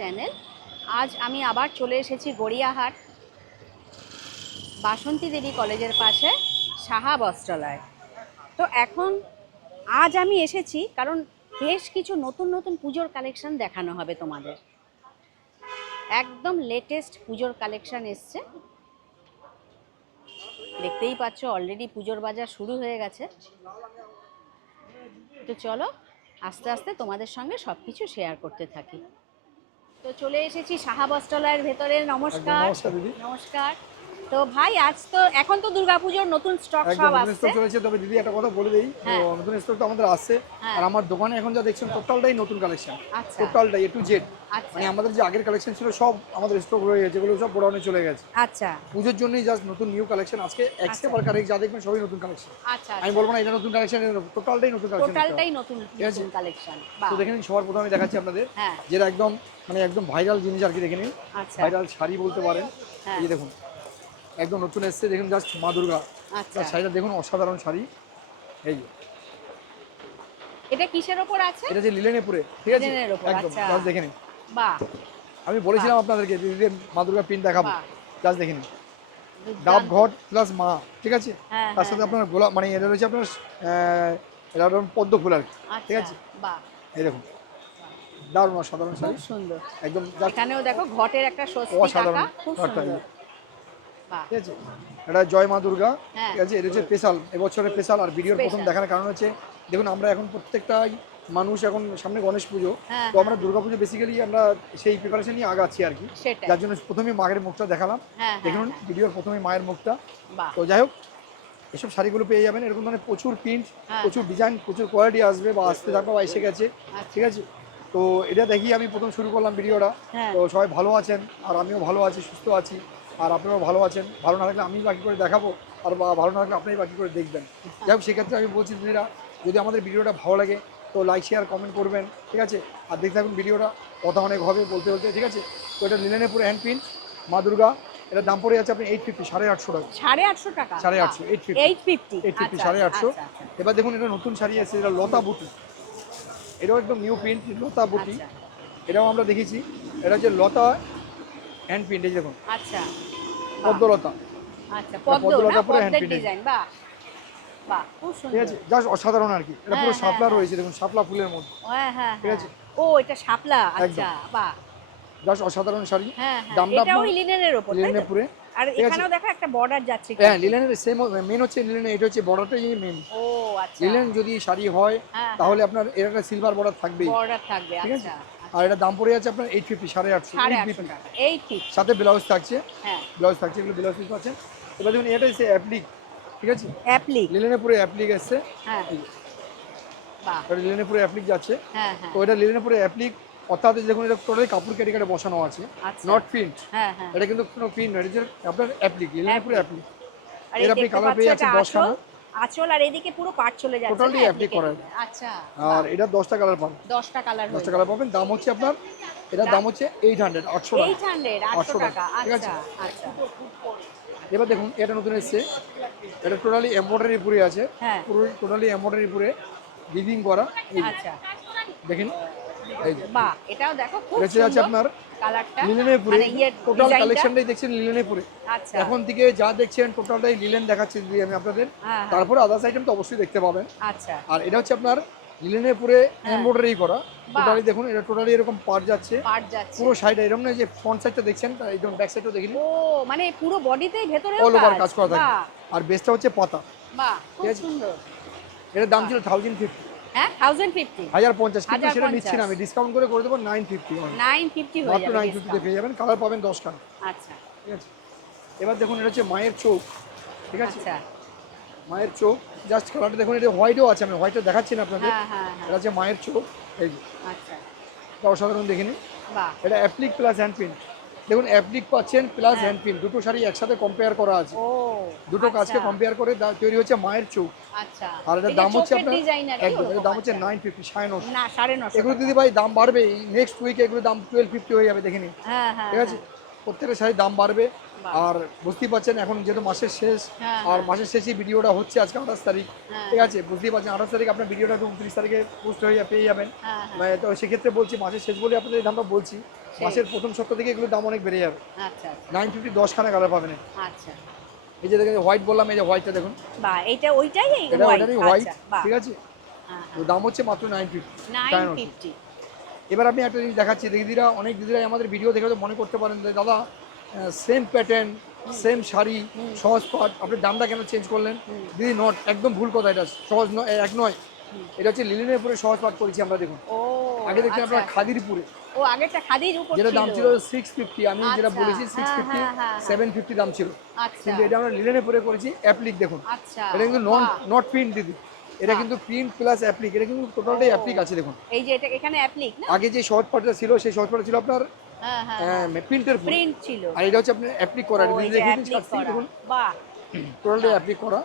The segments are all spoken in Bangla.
চ্যানেল। আজ আমি আবার চলে এসেছি গড়িয়াহাট বাসন্তী দেবী কলেজের পাশে সাহা বস্ত্রালয়। তো আজ আমি এসেছি কারণ বেশ কিছু নতুন নতুন পুজোর কালেকশন দেখানো হবে তোমাদের। একদম লেটেস্ট পুজোর কালেকশন এসছে, দেখতেই পাচ্ছ অলরেডি পুজোর বাজার শুরু হয়ে গেছে। তো চলো আস্তে আস্তে তোমাদের সঙ্গে সব কিছু শেয়ার করতে থাকি। তো চলে এসেছি সাহা বস্ত্রালয়ের ভেতরে। নমস্কার। নমস্কার দিদি। নমস্কার। তো ভাই আজ তো এখন তো দুর্গাপুজোর নতুন স্টক একদম সব নতুন আসছে। স্টক চলেছে, তবে দিদি একটা কথা বলে দেই, তো হ্যাঁ নতুন স্টক তো আমাদের আসছে। হ্যাঁ। আর আমার দোকানে এখন যা দেখছেন টোটালটাই নতুন কালেকশন, আচ্ছা টোটালটাই A to Z। আচ্ছা মানে আমাদের যে আগের কালেকশন ছিল সব আমাদের স্টক রয়ে গেছে, যেগুলো সব গোডাউনে চলে গেছে। আচ্ছা পুজোর জন্যই জাস্ট নতুন নিউ কালেকশন আজকে আচ্ছা এক্সেপ্ট আর কারেক্ট যা দেখবেন সবই নতুন কালেকশন। আচ্ছা। আমি বলবো না এটা নতুন কালেকশন, টোটালটাই নতুন কালেকশন। টোটালটাই নতুন ঠিক আছে, নতুন কালেকশন। তো দেখে নিন। সবার প্রথমে দেখাচ্ছি আপনাদের হ্যাঁ যেটা একদম মানে একদম ভাইরাল জিনিস আর কি। দেখে নিন, আচ্ছা ভাইরাল শাড়ি বলতে পারেন। হ্যাঁ এই যে দেখুন একদম নতুন এসছে, দেখুন জাস্ট মা দুর্গা। আচ্ছা। শাড়িটা দেখুন, অসাধারণ শাড়ি। এই যে এটা কিসের ওপর আছে? এটা যে লিলেনে পুরে, ঠিক আছে, লিনেনের ওপর। একদম আচ্ছা জাস্ট দেখে নিন। বাহ আমি বলেছিলাম আপনাদেরকে দিদিদের মা দুর্গা প্রিন্ট দেখাবো, বাহ জাস্ট দেখে নিন। ডাব দুর্দান্ত। ঘট প্লাস মা, ঠিক আছে। হ্যাঁ তার হ্যাঁ সাথে হ্যাঁ। আপনার গোলাপ, মানে এটা রয়েছে আপনার এটা হলো পদ্ম ফুল আর কি, ঠিক আচ্ছা আছে। বাহ এই দেখুন দারুণ অসাধারণ খুব শাড়ি, সুন্দর। একদম জাস্ট এখানেও দেখো ঘটের একটা স্বস্তি অসাধারণ কাকা, খুব ঘরটা। সুন্দর। বাহ ঠিক আছে, এটা জয় মা দুর্গা, হ্যাঁ ঠিক আছে। এটা হচ্ছে স্পেশাল, এবছরের স্পেশাল। আর ভিডিওর প্রথম স্পেশাল। দেখার কারণ হচ্ছে দেখুন আমরা এখন প্রত্যেকটাই মানুষ, এখন সামনে গণেশ পুজো, হ্যাঁ তো আমরা হ্যাঁ দুর্গা পুজো বেসিক্যালি আমরা সেই প্রিপারেশন নিয়ে আগাচ্ছি আর কি। সেটাই। যার জন্য প্রথমেই মায়ের মুখটা দেখালাম, হ্যাঁ হ্যাঁ দেখুন হ্যাঁ। ভিডিওর প্রথমে মায়ের মুখটা। বাহ তো যাই হোক, এসব শাড়িগুলো পেয়ে যাবেন এরকম ধরনের প্রচুর প্রিন্ট, হ্যাঁ প্রচুর হ্যাঁ। ডিজাইন, প্রচুর কোয়ালিটি আসবে বা আসতে থাকবে বা এসে গেছে, আচ্ছা ঠিক আছে। তো এটা দেখিয়ে আমি প্রথম শুরু করলাম ভিডিওটা। হ্যাঁ তো সবাই ভালো আছেন আর আমিও ভালো আছি, সুস্থ আছি। আর আপনারাও ভালো আছেন। ভালো না লাগলে আমি বাকি করে দেখাবো, আর ভালো না লাগলে আপনারাই বাকি করে দেখবেন। যাই হোক, সেক্ষেত্রে আমি বলছি দিদিরা, যদি আমাদের ভিডিওটা ভালো লাগে তো লাইক শেয়ার কমেন্ট করবেন, ঠিক আছে। আর দেখতে থাকুন ভিডিওটা, কথা অনেক হবে বলতে বলতে, ঠিক আছে। তো এটা লিনেনে পুরো হ্যান্ড প্রিন্ট মা দুর্গা। এটার দাম পড়ে যাচ্ছে আপনি 850, 850 টাকা। 850 টাকা। 850, 850, 850। 850, আচ্ছা 850। আচ্ছা আচ্ছা এবার দেখুন এটা নতুন শাড়ি আছে, এটা লতা বুটি। এটাও একদম নিউ প্রিন্ট, লতা বুটি। আচ্ছা এটাও আমরা দেখেছি। এটা হচ্ছে লতা হ্যান্ড প্রিন্ট, এই দেখুন আচ্ছা। বাহ পদ্মলতা। আচ্ছা এটা পদ্ম না, পদ্মলতা পুরো হ্যান্ড পদ্মের প্রিন্ট, ডিজাইন। বাহ বাহ খুব ঠিক সুন্দর। আছে। জাস্ট অসাধারণ আর কি। এটা হ্যাঁ পুরো হ্যাঁ শাপলা হ্যাঁ রয়েছে, দেখুন শাপলা ফুলের মধ্যে, হ্যাঁ হ্যাঁ ঠিক হ্যাঁ। আছে। ও এটা শাপলা। একদম আচ্ছা বাহ। জাস্ট অসাধারণ শাড়ি। হ্যাঁ হ্যাঁ, দামটা এটা আপনার ওই লিনেনের ওপর তাই লিলেনে তো? পুরে, আর ঠিক আছে। এখানেও দেখো একটা বর্ডার যাচ্ছে হ্যাঁ কিন্তু। লিলেনের সেম মেন হচ্ছে লিলেনে, এটা হচ্ছে বর্ডারটাই মেন। ও আচ্ছা। লিলেন যদি শাড়ি হয় হ্যাঁ হ্যাঁ, তাহলে আপনার এর একটা সিলভার বর্ডার থাকবেই, বর্ডার থাকবে। ঠিক আছে। আচ্ছা আর আচ্ছা। এটা দাম পড়ে যাচ্ছে আপনার 850, 850, 850 850। টাকা। 850। সাথে ব্লাউজ থাকছে, হ্যাঁ ব্লাউজ থাকছে, এগুলো ব্লাউজ পিস পাচ্ছেন। এবার দেখুন এটা হচ্ছে অ্যাপ্লিক, ঠিক আছে। অ্যাপ্লিক। লিলেনে পুরো অ্যাপ্লিক এসছে, হ্যাঁ এই যে, বাহ। এটা লিলেনে পুরো অ্যাপ্লিক যাচ্ছে। হ্যাঁ হ্যাঁ তো এটা লিলেনে পুরো অ্যাপ্লিক, অর্থাৎ দেখুন এটা টোটালি কাপড় কেটে কেটে বসানো আছে, আচ্ছা। Not print. হ্যাঁ হ্যাঁ এটা কিন্তু কোনো প্রিন্ট নয়, এটা হচ্ছে আপনার অ্যাপ্লিক, লিলেনে পুরো অ্যাপ্লিক। অ্যাপ্লিক। আর এর এই আপনি দেখতে কালার পাচ্ছ পেয়ে এটা যাচ্ছেন আঁচল। 10খানা, আঁচল আর এদিকে পুরো পাট চলে যাচ্ছে না টোটালি অ্যাপ্লিক অ্যাপ্লিকের করা। মধ্যে। আচ্ছা আর বাহ। এটা 10টা কালার পাবেন, 10টা কালার হয়ে 10টা যাবে। কালার পাবেন। দাম হচ্ছে আপনার, এটার দাম দাম হচ্ছে 800, 800 টাকা, 800 800 টাকা, টাকা। ঠিক আছে। আচ্ছা আচ্ছা। এবার দেখুন এটা নতুন এসছে, এটা টোটালি এমব্রয়ডারি পুরে আছে, হ্যাঁ পুরো টোটালি এমব্রয়ডারি পুরে ডিজিং করা, এই যে, আচ্ছা দেখেন এই যে। বাহ। এটাও দেখো খুব এটা হচ্ছে সুন্দর আপনার কালারটা, লিলেনের পুরে, মানে ইয়ে টোটাল ডিজাইনটা। কালেকশনটাই দেখছেন লিলেনের পুরে। আচ্ছা এখন থেকে যা দেখছেন টোটালটাই লিলেন দেখাচ্ছি দিদি আমি আপনাদের। হ্যাঁ হ্যাঁ তারপরে আদার্স আইটেম তো অবশ্যই দেখতে পাবেন। আচ্ছা। আর এটা হচ্ছে আপনার লিলেনের পুরে হ্যাঁ এমব্রয়ডারি করা, বাহ। টোটালি দেখুন এটা টোটালি এরকম পার যাচ্ছে, পাট যাচ্ছে। পুরো সাইডে এরকম না যে ফ্রন্ট সাইডটা দেখছেন, একদম ব্যাক সাইডটা দেখেন, ও মানে পুরো বডিতেই ভেতরে অল ওভার কাজ করা থাকবে। বাহ আর বেসটা হচ্ছে পাতা, বাহ ঠিক খুব আছে। সুন্দর। এটার দাম ছিল 1050, হ্যাঁ 1050। 1050, কিন্তু সেটা 1050 নিচ্ছি না আমি, ডিসকাউন্ট করে দেবো 950, 950 হয়ে মাত্র যাবে 950 তে ডিসকাউন্ট। পেয়ে যাবেন। কালার পাবেন 10খানা, আচ্ছা ঠিক আছে। এবার দেখুন এটা হচ্ছে মায়ের চোখ, ঠিক আছে। আচ্ছা। মায়ের চোখ, জাস্ট কালারটা দেখুন, এটা হোয়াইটও আছে, আমি হোয়াইটটা দেখাচ্ছি না আপনাদের। হ্যাঁ হ্যাঁ হ্যাঁ এটা হচ্ছে মায়ের চোখ, এই যে, আচ্ছা এটা অসাধারণ দেখে নিন। বাহ। এটা অ্যাপ্লিক প্লাস হ্যান্ড প্রিন্ট, দেখুন অ্যাপ্লিক পাচ্ছেন প্লাস হ্যাঁ। হ্যান্ড প্রিন্ট, দুটো শাড়ি একসাথে কম্পেয়ার করা আছে, ও দুটো কাজকে আচ্ছা কম্পেয়ার করে তৈরি হচ্ছে মায়ের চোখ। আচ্ছা। আর এটার এই যে দাম হচ্ছে চোখের আপনার ডিজাইন আর কি একদম, এটার ওরকম। দাম হচ্ছে আচ্ছা। 950, 950। না 950 এগুলো টাকা। দিদি ভাই দাম বাড়বে, নেক্সট উইকে এগুলো দাম 1250 হয়ে যাবে, দেখে নিন, হ্যাঁ হ্যাঁ ঠিক আছে। প্রত্যেকটা শাড়ির দাম বাড়বে। বাহ। আর বুঝতেই পারছেন এখন যেহেতু মাসের শেষ, হ্যাঁ, আর হ্যাঁ। মাসের শেষেই ভিডিওটা হচ্ছে আজকে 28 তারিখ, হ্যাঁ, ঠিক আছে। বুঝতেই পারছেন 28 তারিখ আপনার ভিডিওটা 29 তারিখে পোস্ট হয়ে পেয়ে যাবেন। হ্যাঁ হ্যাঁ মানে তো সেক্ষেত্রে বলছি মাসের শেষ বলে আপনাদের এই দামটা বলছি। সেই। মাসের প্রথম সপ্তাহ থেকে এগুলোর দাম অনেক বেড়ে যাবে। আচ্ছা আচ্ছা 950 10খানা কালার পাবেন। আচ্ছা। এই যে দেখেন হোয়াইট বললাম, এই যে হোয়াইটটা দেখুন, বাহ, এটা ওইটাই এই এটা হোয়াইট। ওটারই হোয়াইট, আচ্ছা বাহ। ঠিক আছে। হ্যাঁ তো দাম হচ্ছে মাত্র 950 950। 950। এবার আপনি একটা জিনিস দেখাচ্ছি, দিদিরা অনেক দিদিরাই আমাদের ভিডিও দেখে হয়তো মনে করতে পারেন যে দাদা সেম প্যাটার্ন সেম শাড়ি সহজ পাট, আপনি দামটা কেন চেঞ্জ করলেন? দিদি নট, একদম ভুল কথা, এটা সহজ নয়, এক নয়। এটা হচ্ছে লিনেনের উপরে সহজ পাট করেছি আমরা, দেখুন। ও আগে দেখছেন আচ্ছা আপনার আচ্ছা। খাদির উপরে, ও আগেরটা খাদির উপর যেটা ছিল। দাম ছিল 650, আমি যেটা আচ্ছা, বলেছি হ্যাঁ, 650 হ্যাঁ, হ্যাঁ, হ্যাঁ। 750 দাম ছিল। আচ্ছা কিন্তু এটা আমরা লিনেনের উপরে করেছি অ্যাপ্লিক, দেখুন। আচ্ছা। এটা কিন্তু বাহ। নট প্রিন্ট দিদি, এটা বাহ। কিন্তু প্রিন্ট প্লাস অ্যাপ্লিক, এটা কিন্তু টোটালটাই ও, অ্যাপ্লিক আছে, দেখুন। এই যে এটা এখানে অ্যাপ্লিক না? আগে যে সহজ পাটটা ছিল সেই সহজ পাটটা ছিল আপনার হ্যাঁ হ্যাঁ হ্যাঁ। প্রিন্টের উপরে, প্রিন্ট ছিল। আর এটা হচ্ছে আপনার অ্যাপ্লিক করা। ও এটা এই দিদি যে দেখিয়ে দিন অ্যাপ্লিক কাছ থেকে, করা। দেখুন বাহ। টোটালটাই অ্যাপ্লিক করা।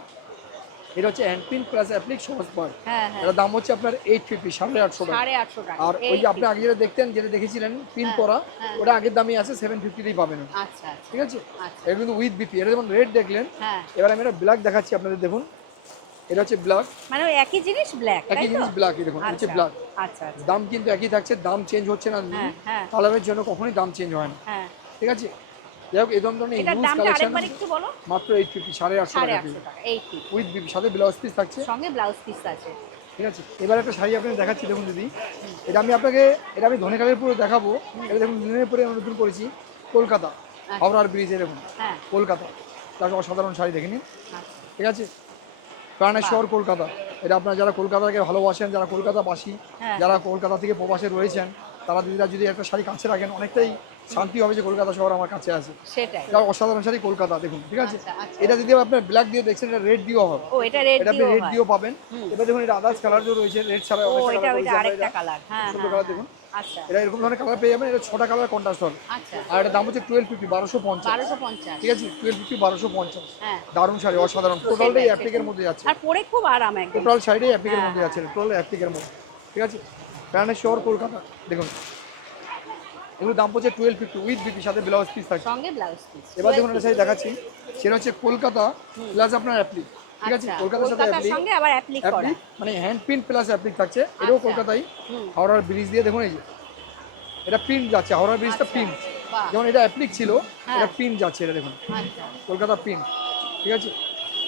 এটা হচ্ছে হ্যান্ড প্রিন্ট প্লাস অ্যাপ্লিক সহজ পাট। হ্যাঁ হ্যাঁ। এটা দাম হচ্ছে আপনার 850 850 টাকা। 850 টাকা। আর ওই এই যে আপনি আগে যেটা দেখতেন, যেটা দেখেছিলেন প্রিন্ট হ্যাঁ, করা, হ্যাঁ। ওটা আগের দামই আছে, 750তেই পাবেন ওটা, আচ্ছা আচ্ছা ঠিক আছে। আচ্ছা। এটা কিন্তু উইথ বিপি, এটা যেমন রেড দেখলেন, হ্যাঁ। এবার আমি এটা ব্ল্যাক দেখাচ্ছি আপনাদের, দেখুন। এটা হচ্ছে ব্ল্যাক, মানে ওই একই জিনিস ব্ল্যাক, তাই একই তো? জিনিস ব্ল্যাক, এই দেখুন, এটা হচ্ছে আচ্ছা ব্ল্যাক। আচ্ছা আচ্ছা। দাম কিন্তু একই থাকছে, দাম চেঞ্জ হচ্ছে না, হ্যাঁ হ্যাঁ কালারের জন্য কখনোই দাম চেঞ্জ হয় না, হ্যাঁ। ঠিক আছে। যাই হোক, এই ধরনের এটার হিউজ দামটা কালেকশন আরেকবার একটু বলো। মাত্র 850 850 টাকা 850 টাকা 80। উইথ বিপি, সাথে ব্লাউজ পিস থাকছে, সঙ্গে ব্লাউজ পিস আছে। ঠিক আছে। এবার একটা শাড়ি আপনাকে দেখাচ্ছি, দেখুন দিদি। এটা আমি আপনাকে, এটা আমি ধনেখালের পুরো দেখাবো। এটা দেখুন লিনেনের পরে আমরা নতুন করেছি, কলকাতা হাওড়ার ব্রিজে, দেখুন হ্যাঁ। কলকাতা, তার অসাধারণ শাড়ি দেখে নিন, আচ্ছা। ঠিক আছে। প্রাণেশ্বর কলকাতা, এটা আপনারা যারা কলকাতাকে ভালোবাসেন, যারা কলকাতাবাসী, হ্যাঁ। যারা কলকাতা থেকে প্রবাসে রয়েছেন, তারা দিদিরা যদি একটা শাড়ি কাছে রাখেন, অনেকটাই শান্তি হবে যে কলকাতা শহর আমার কাছে আছে। সেটাই। এটা অসাধারণ শাড়ি কলকাতা, দেখুন, ঠিক আছে। আচ্ছা, আচ্ছা। এটা যদি আপনার ব্ল্যাক দিয়ে দেখছেন, এটা রেড দিয়েও হবে। ও এটা রেড এটা আপনি দিও রেড হয়। দিয়েও পাবেন। এবার দেখুন, এটা আদার্স কালার যে রয়েছে, রেড ছাড়া ও অনেকটা এটা কালার ওইটা রয়েছে, আরেকটা কালার। হ্যাঁ ছোট হ্যাঁ কালার, হ্যাঁ। দেখুন। আচ্ছা এটা এরকম ধরনের কালার পেয়ে যাবেন, এটা 6টা কালার কন্ট্রাস্ট হবে। আচ্ছা। আর এটা দাম হচ্ছে 1250 1250, 1250। ঠিক আছে। 1250 1250, হ্যাঁ। দারুণ শাড়ি, অসাধারণ, টোটালটাই সেটাই, অ্যাপ্লিকের সেটাই। মধ্যে যাচ্ছে, আর পরে খুব আরাম একদম। টোটাল শাড়িটাই অ্যাপ্লিকের হ্যাঁ, মধ্যে হ্যাঁ, যাচ্ছে, টোটাল অ্যাপ্লিকের মধ্যে, ঠিক আছে। প্রাণেশ্বর কলকাতা, দেখুন এগুলো দাম পড়ছে 1250 উইথ বিপি, সাথে ব্লাউজ পিস থাকছে। সঙ্গে ব্লাউজ পিস। এবার দেখুন একটা শাড়ি দেখাচ্ছি, সেটা হচ্ছে কলকাতা প্লাস আপনার অ্যাপ্লিক, ঠিক আছে। আচ্ছা, কলকাতার সাথে কলকাতার অ্যাপ্লিক, সঙ্গে আবার অ্যাপ্লিক করা। অ্যাপ্লিক মানে হ্যান্ড প্রিন্ট প্লাস অ্যাপ্লিক থাকছে, এটাও আচ্ছা। কলকাতায় হুম। হাওড়ার ব্রিজ দিয়ে, দেখুন এই যে এটা প্রিন্ট যাচ্ছে, হাওড়ার ব্রিজটা আচ্ছা। প্রিন্ট, বাহ। যেমন এটা অ্যাপ্লিক ছিল, হ্যাঁ। এটা প্রিন্ট যাচ্ছে, এটা দেখুন আচ্ছা। কলকাতা প্রিন্ট, ঠিক আছে।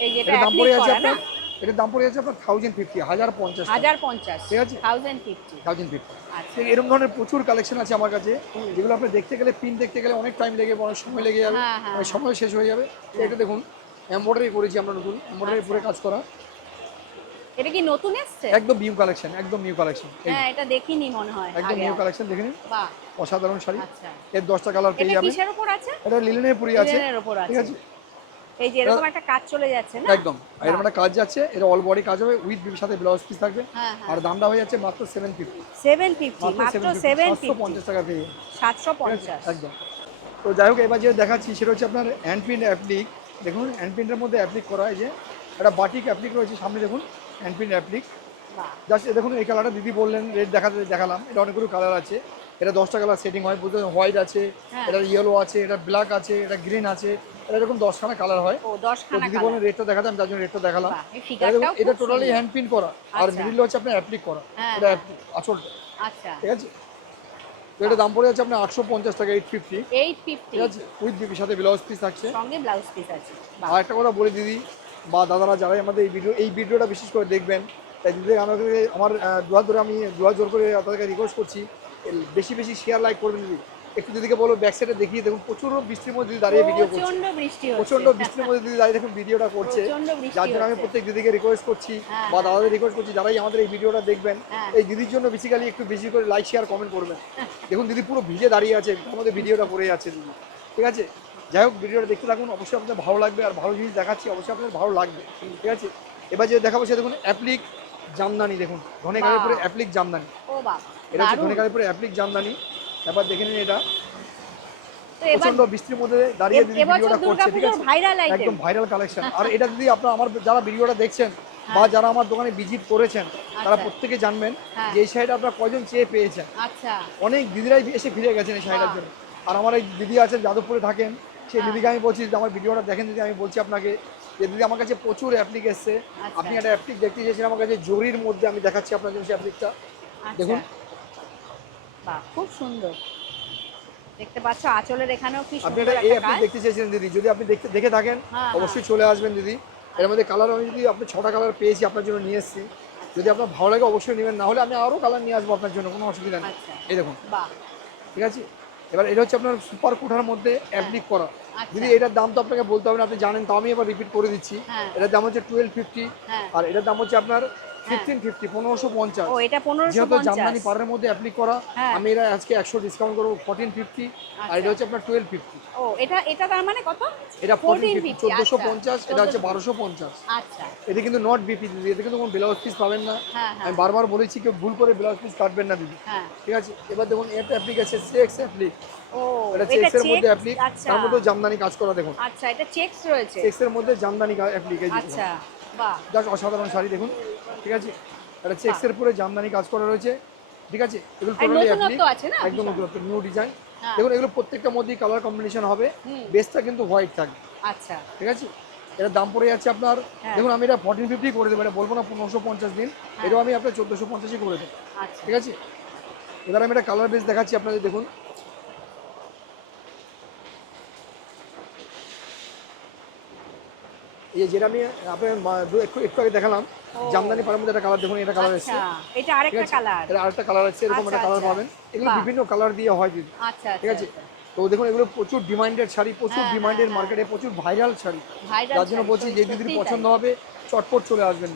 এই যেটা এটার দাম অ্যাপ্লিক পড়ে যাচ্ছে করা না? আপনার, এটার দাম পড়ে যাচ্ছে আপনার 1050 1050 টাকা, 1050। ঠিক আছে। 1050। 1050। আচ্ছা। এরকম ধরনের প্রচুর কালেকশন আছে আমার কাছে, যেগুলো আপনি দেখতে গেলে, প্রিন্ট দেখতে গেলে অনেক টাইম লেগে যাবে, অনেক সময় লেগে যাবে, হ্যাঁ, হ্যাঁ, অনেক সময় শেষ হয়ে যাবে। তো এটা দেখুন এমব্রয়ডারি করেছি আমরা, নতুন এমব্রয়ডারি আচ্ছা। পুরো কাজ করা, এটা কি নতুন এসছে? একদম নিউ কালেকশন, একদম নিউ কালেকশন, হ্যাঁ, এটা দেখিনি মনে হয় একদম আগে নিউ আর। কালেকশন, দেখে নিন, বাহ। অসাধারণ শাড়ি। আচ্ছা। এর 10টা কালার পেয়ে এটা যাবেন। কিসের উপর আছে? এটা লিনেনের পুরি আছে, লিনেনের উপর ঠিক আছে। আছে, এই যে এরকম একটা কাজ চলে যাচ্ছে না? একদম। আর এরকম একটা কাজ যাচ্ছে, এটা অল বডি কাজ হবে, উইথ বিবির সাথে ব্লাউজ পিস থাকবে। হ্যাঁ, হ্যাঁ। আর দামটা হয়ে যাচ্ছে মাত্র 750, 750 মাত্র 750। 750 টাকা পেয়ে যাবেন, ঠিক আছে? 750। একদম। তো যাই হোক, এবার যে দেখাচ্ছি সেটা হচ্ছে আপনার হ্যান্ড প্রিন্ট অ্যাপ্লিক, দেখুন হ্যান্ড প্রিন্টের মধ্যে অ্যাপ্লিক করা, এই যে একটা বাটিক অ্যাপ্লিক রয়েছে সামনে, দেখুন হ্যান্ড প্রিন্ট অ্যাপ্লিক। বাহ। জাস্ট দেখুন এই কালারটা দিদি বললেন রেড দেখালাম, এটা অনেকগুলো কালার আছে, এটা 10টা কালার সেটিং হয়, বুঝতে হোয়াইট আছে, হ্যাঁ। এটা ইয়েলো আছে, এটা ব্ল্যাক আছে, এটা গ্রিন আছে, এটা এরকম 10খানা কালার হয়। ও তো 10খানা দিদি কালার। বলেন রেটটা দেখাতে, আমি তার জন্য রেটটা দেখালাম। বাহ, এই এটা ফিগারটাও দেখুন, এটা খুব টোটালি সুন্দর। হ্যান্ড প্রিন্ট করা, আর আচ্ছা। মিডিল হচ্ছে আপনার অ্যাপ্লিক করা, হ্যাঁ, এটা হ্যাঁ। অ্যাপ্লিক আঁচলটা, আচ্ছা। ঠিক আছে। তো এটা দাম পড়ে যাচ্ছে আপনার 850 টাকা, 850, 850। ঠিক আছে, উইথ বিপির সাথে ব্লাউজ পিস থাকছে। সঙ্গে ব্লাউজ পিস আছে। বাহ। আর একটা কথা বলে দিদি বা দাদারা, যারাই আমাদের এই ভিডিওটা বিশেষ করে দেখবেন, তাই দিদি আমাকে আমার দুহাত ধরে আমি দুহাত জোর করে তাদেরকে রিকোয়েস্ট করছি, বেশি বেশি শেয়ার লাইক করবেন দিদি। একটু দিদিকে বলো ব্যাক সাইডে দেখিয়ে, দেখুন প্রচুর বৃষ্টির মধ্যে দিদি দাঁড়িয়ে ভিডিও করছে, প্রচন্ড বৃষ্টি হচ্ছে। প্রচন্ড বৃষ্টির মধ্যে দিদি দাঁড়িয়ে দেখুন ভিডিওটা করছে, প্রচন্ড বৃষ্টি যার জন্য আমি হচ্ছে। প্রত্যেক দিদিকে রিকোয়েস্ট করছি হ্যাঁ, বা দাদাদের রিকোয়েস্ট করছি, যারাই আমাদের এই ভিডিওটা দেখবেন, হ্যাঁ। এই দিদির জন্য বেসিক্যালি একটু বেশি করে লাইক শেয়ার কমেন্ট করবেন। দেখুন দিদি পুরো ভিজে দাঁড়িয়ে আছে, আমাদের ভিডিওটা করে যাচ্ছে দিদি, ঠিক আছে। যাই হোক, ভিডিওটা দেখতে থাকুন, অবশ্যই আপনাদের ভালো লাগবে, আর ভালো জিনিস দেখাচ্ছি, অবশ্যই আপনাদের ভালো লাগবে, ঠিক আছে। এবার যে দেখাবো সে দেখুন অ্যাপ্লিক জামদানি, দেখুন ধনেখালের পরে অ্যাপ্লিক জামদানি, ও বাবা, এটা হচ্ছে দারুণ। ধনেখালের পরে অ্যাপ্লিক জামদানি। এবার দেখে নিন, এটা তো এবার প্রচন্ড বৃষ্টির মধ্যে দাঁড়িয়ে দিদি এবছর ভিডিওটা করছে, ঠিক দুর্গাপুজোর আছে, ভাইরাল আইটেম। একদম ভাইরাল কালেকশন। আর এটা যদি আপনারা আমার যারা ভিডিওটা দেখছেন বা যারা আমার দোকানে ভিজিট করেছেন, তারা আচ্ছা। প্রত্যেকে জানবেন হ্যাঁ। যে এই শাড়িটা আপনারা কয়জন চেয়ে পেয়েছেন। আচ্ছা। অনেক দিদিরাই এসে ফিরে গেছেন এই শাড়িটার বাহ। জন্য। আর আমার এই দিদি আছেন যাদবপুরে থাকেন, সেই হ্যাঁ। দিদিকে আমি বলছি যে আমার ভিডিওটা দেখেন দিদি, আমি বলছি আপনাকে যে দিদি আমার কাছে প্রচুর অ্যাপ্লিক এসছে, আচ্ছা। আপনি একটা অ্যাপ্লিক দেখতে চেয়েছেন আমার কাছে জরির মধ্যে, আমি দেখাচ্ছি আপনার জন্য সেই অ্যাপ্লিকটা, আচ্ছা। দেখুন বাহ, খুব সুন্দর। দেখতে পাচ্ছ আঁচলের এখানেও কি আপনি সুন্দর এই একটা আপনি কাজ। দেখতে চেয়েছিলেন দিদি, যদি আপনি দেখে থাকেন হ্যাঁ, অবশ্যই চলে আসবেন দিদি। এর মধ্যে কালার আমি যদি আপনি 6টা কালার পেয়েছি আপনার জন্য নিয়ে এসেছি, যদি আপনার ভালো লাগে অবশ্যই নেবেন, না হলে আমি আরও কালার নিয়ে আসবো আপনার জন্য, কোনো অসুবিধা নেই। আচ্ছা, এই দেখুন, বাহ, ঠিক আছে। এবার এটা হচ্ছে আপনার সুপার কোঠার মধ্যে অ্যাপ্লিক করা। আচ্ছা, দিদি এটার দাম তো আপনাকে বলতে হবে না, আপনি জানেন, তাও আমি এবার রিপিট করে দিচ্ছি। হ্যাঁ, এটার দাম হচ্ছে 1250, হ্যাঁ, আর এটার দাম হচ্ছে আপনার হ্যাঁ। 1550, 1550। ও এটা যেহেতু 1550। জামদানি পাড়ের মধ্যে অ্যাপ্লিক করা, হ্যাঁ, আমি এটা আজকে 100 ডিসকাউন্ট করবো 1450, আর এটা আচ্ছা। হচ্ছে আপনার 1250। ও এটা এটা তার মানে কত? এটা 1450, 1450, আচ্ছা, 1450, এটা হচ্ছে 1250। আচ্ছা, এটা কিন্তু নট বিপি দিদি, এতে কিন্তু কোনো ব্লাউজ পিস পাবেন না। হ্যাঁ, হ্যাঁ, আমি বারবার বলেছি কেউ ভুল করে ব্লাউজ পিস কাটবেন না দিদি, হ্যাঁ। ঠিক আছে। এবার দেখুন এটা অ্যাপ্লিক আছে চেক্স অ্যাপ্লিক, ও এটা এটা চেক্সের চেক, মধ্যে অ্যাপ্লিক, আচ্ছা, তার মধ্যে জামদানি কাজ করা দেখুন, আচ্ছা এটা চেকস রয়েছে, চেক্সের মধ্যে জামদানি অ্যাপ্লিক। এই দেখুন, আচ্ছা, বাহ, জাস্ট অসাধারণ শাড়ি দেখুন, ঠিক আছে। এটা বাহ। চেক্সের পুরো জামদানি কাজ করা রয়েছে, ঠিক আছে। এগুলো আর টোটালি অ্যাপ্লিক, নতুনত্ব আছে না একদম ভীষণ? নতুন নিউ ডিজাইন। হ্যাঁ, দেখুন এগুলো প্রত্যেকটা মধ্যেই কালার কম্বিনেশন হবে, হুম, বেসটা কিন্তু হোয়াইট থাকবে, আচ্ছা, ঠিক আছে। এটার দাম পড়ে যাচ্ছে আপনার, হ্যাঁ, দেখুন আমি এটা 1450 করে দেবো, এটা বলবো না 1550 দিন, হ্যাঁ, এটাও আমি আপনার 1450 করে দেবো, আচ্ছা, ঠিক আছে। এবার আমি এটা কালার বেস দেখাচ্ছি আপনাদের, দেখুন এই যে যেটা আমি আপনার একটু আগে দেখালাম ও, জামদানি পাড়ার মধ্যে একটা কালার, দেখুন এটা কালার এসেছে, আচ্ছা, এটা ঠিক আরেকটা আছে। কালার, এটা আরেকটা কালার আছে, এরকম আচ্ছা, একটা কালার আচ্ছা, পাবেন, এগুলো বাহ, বিভিন্ন কালার দিয়ে হয় দিদি, আচ্ছা, ঠিক আচ্ছা, আছে। আচ্ছা, তো দেখুন এগুলো প্রচুর ডিমান্ডেড শাড়ি, প্রচুর হ্যাঁ, হ্যাঁ, ডিমান্ডেড হ্যাঁ, মার্কেটে, প্রচুর ভাইরাল শাড়ি, ভাইরাল যার জন্য শাড়ি, বলছি যে দিদির সত্যিই তাই, পছন্দ হবে চটপট চলে আসবেন,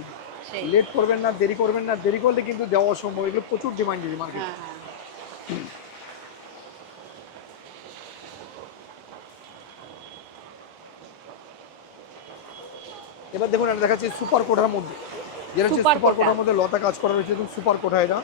সেই, লেট করবেন না, দেরি করবেন না, দেরি করলে কিন্তু দেওয়া অসম্ভব, এগুলো প্রচুর ডিমান্ডেড মার্কেটে। হ্যাঁ, হ্যাঁ, এবার দেখুন এটা দেখাচ্ছি সুপার কোঠার মধ্যে, যেটা হচ্ছে সুপার সুপার কোটা, কোঠার মধ্যে লতা কাজ করা রয়েছে, দেখুন সুপার কোঠা এটা,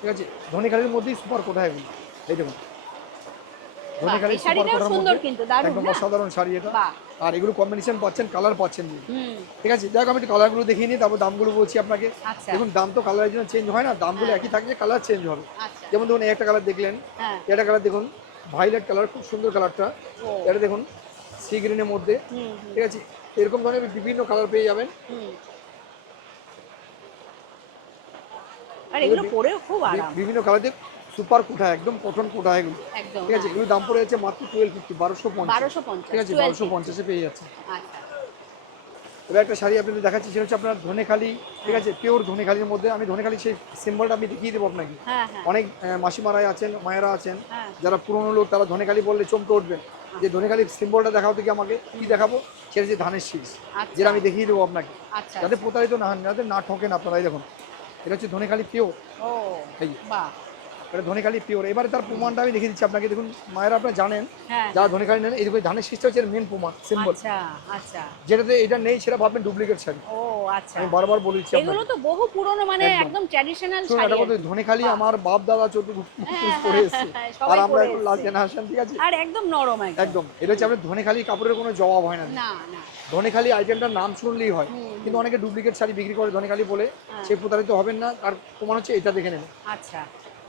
ঠিক আছে। ধনীখালির মধ্যেই সুপার কোঠা এগুলো, এই দেখুন বাহ, ধনীখালি এই সুপার শাড়িটাও কোঠার সুন্দর মধ্যে, কিন্তু দারুণ একদম না, অসাধারণ শাড়ি এটা। বাহ, আর এগুলো কম্বিনেশন পাচ্ছেন, কালার পাচ্ছেন দিদি, হুম, ঠিক আছে। যাক আমি একটু কালারগুলো দেখিয়ে নিই, তারপর দামগুলো বলছি আপনাকে। আচ্ছা, দেখুন দাম তো কালারের জন্য চেঞ্জ হয় না, দামগুলো হ্যাঁ, একই থাকছে, কালার চেঞ্জ হবে। আচ্ছা, যেমন দেখুন এই একটা কালার দেখলেন, হ্যাঁ, এটা কালার দেখুন ভাইলেট কালার, খুব সুন্দর কালারটা। ও, এটা দেখুন সি গ্রিনের মধ্যে, হুম, হুম, ঠিক আছে। এরকম ধরনের বিভিন্ন কালার পেয়ে যাবেন। হুম, আর এগুলো পরেও খুব আরাম, বিভিন্ন কালার দিয়ে সুপার কোঠা, একদম কটন কোঠা এগুলো, একদম, ঠিক আছে। হ্যাঁ, এগুলো দাম পড়ে যাচ্ছে মাত্র 1250, 1250, 1250, ঠিক আছে, 1250 পেয়ে যাচ্ছে। আচ্ছা, এবার একটা শাড়ি আপনাদের দেখাচ্ছি, সেটা হচ্ছে আপনার ধনেখালি, ঠিক আছে, পিওর ধনেখালির মধ্যে। আমি ধনেখালি সেই সিম্বলটা আমি দেখিয়ে দেবো আপনাকে। হ্যাঁ, হ্যাঁ, অনেক মাসিমারাই আছেন, মায়েরা আছেন, হ্যাঁ, যারা পুরনো লোক, তারা ধনেখালি বললে চমকে উঠবেন, যে ধনেখালির সিম্বলটা দেখাও থেকে আমাকে, কি দেখাবো, সেটা হচ্ছে ধানের শীষ, আচ্ছা, যেটা আমি দেখিয়ে দেবো আপনাকে, আচ্ছা, যাতে আচ্ছা, প্রতারিত না হন, যাতে না ঠকেন আপনারা। এই দেখুন এটা হচ্ছে ধনেখালি পিওর, ও, এই বাহ, এটা ধনেখালি পিওর। এবারে তার প্রমাণটা আমি দেখিয়ে দিচ্ছি আপনাকে, দেখুন মায়েরা আপনারা জানেন, হ্যাঁ, যারা ধনেখালি নেন, এই দেখুন ধানের শীষটা হচ্ছে মেন প্রমাণ, সিম্বল। আচ্ছা, আচ্ছা, যেটাতে এটা নেই সেটা ভাববেন ডুপ্লিকেট শাড়ি, ও, আচ্ছা, আমি বারবার বলেছি এগুলো আপনাকে। তো বহু পুরনো, মানে একদম। একদম ট্র্যাডিশনাল শুনুন শাড়ি এটা আর বলতে কি। ধনেখালি বাহ, আমার বাপ দাদা চোদ্দ হ্যাঁ, পরে হ্যাঁ, এসেছি, হ্যাঁ, আর সবাই আমরা পরে এখন এসছে। লাস্ট জেনারেশন, ঠিক আছে। আর একদম নরম একদম, একদম এটা হচ্ছে আপনার ধনেখালি কাপড়ের কোনো জবাব হয় না। না, না, ধনেখালি আইটেমটার নাম শুনলেই হয়, হুম, কিন্তু অনেকে ডুপ্লিকেট শাড়ি বিক্রি করে ধনেখালি বলে, হ্যাঁ, সে প্রতারিত হবেন না। আর প্রমাণ হচ্ছে এটা দেখে নেবেন, আচ্ছা,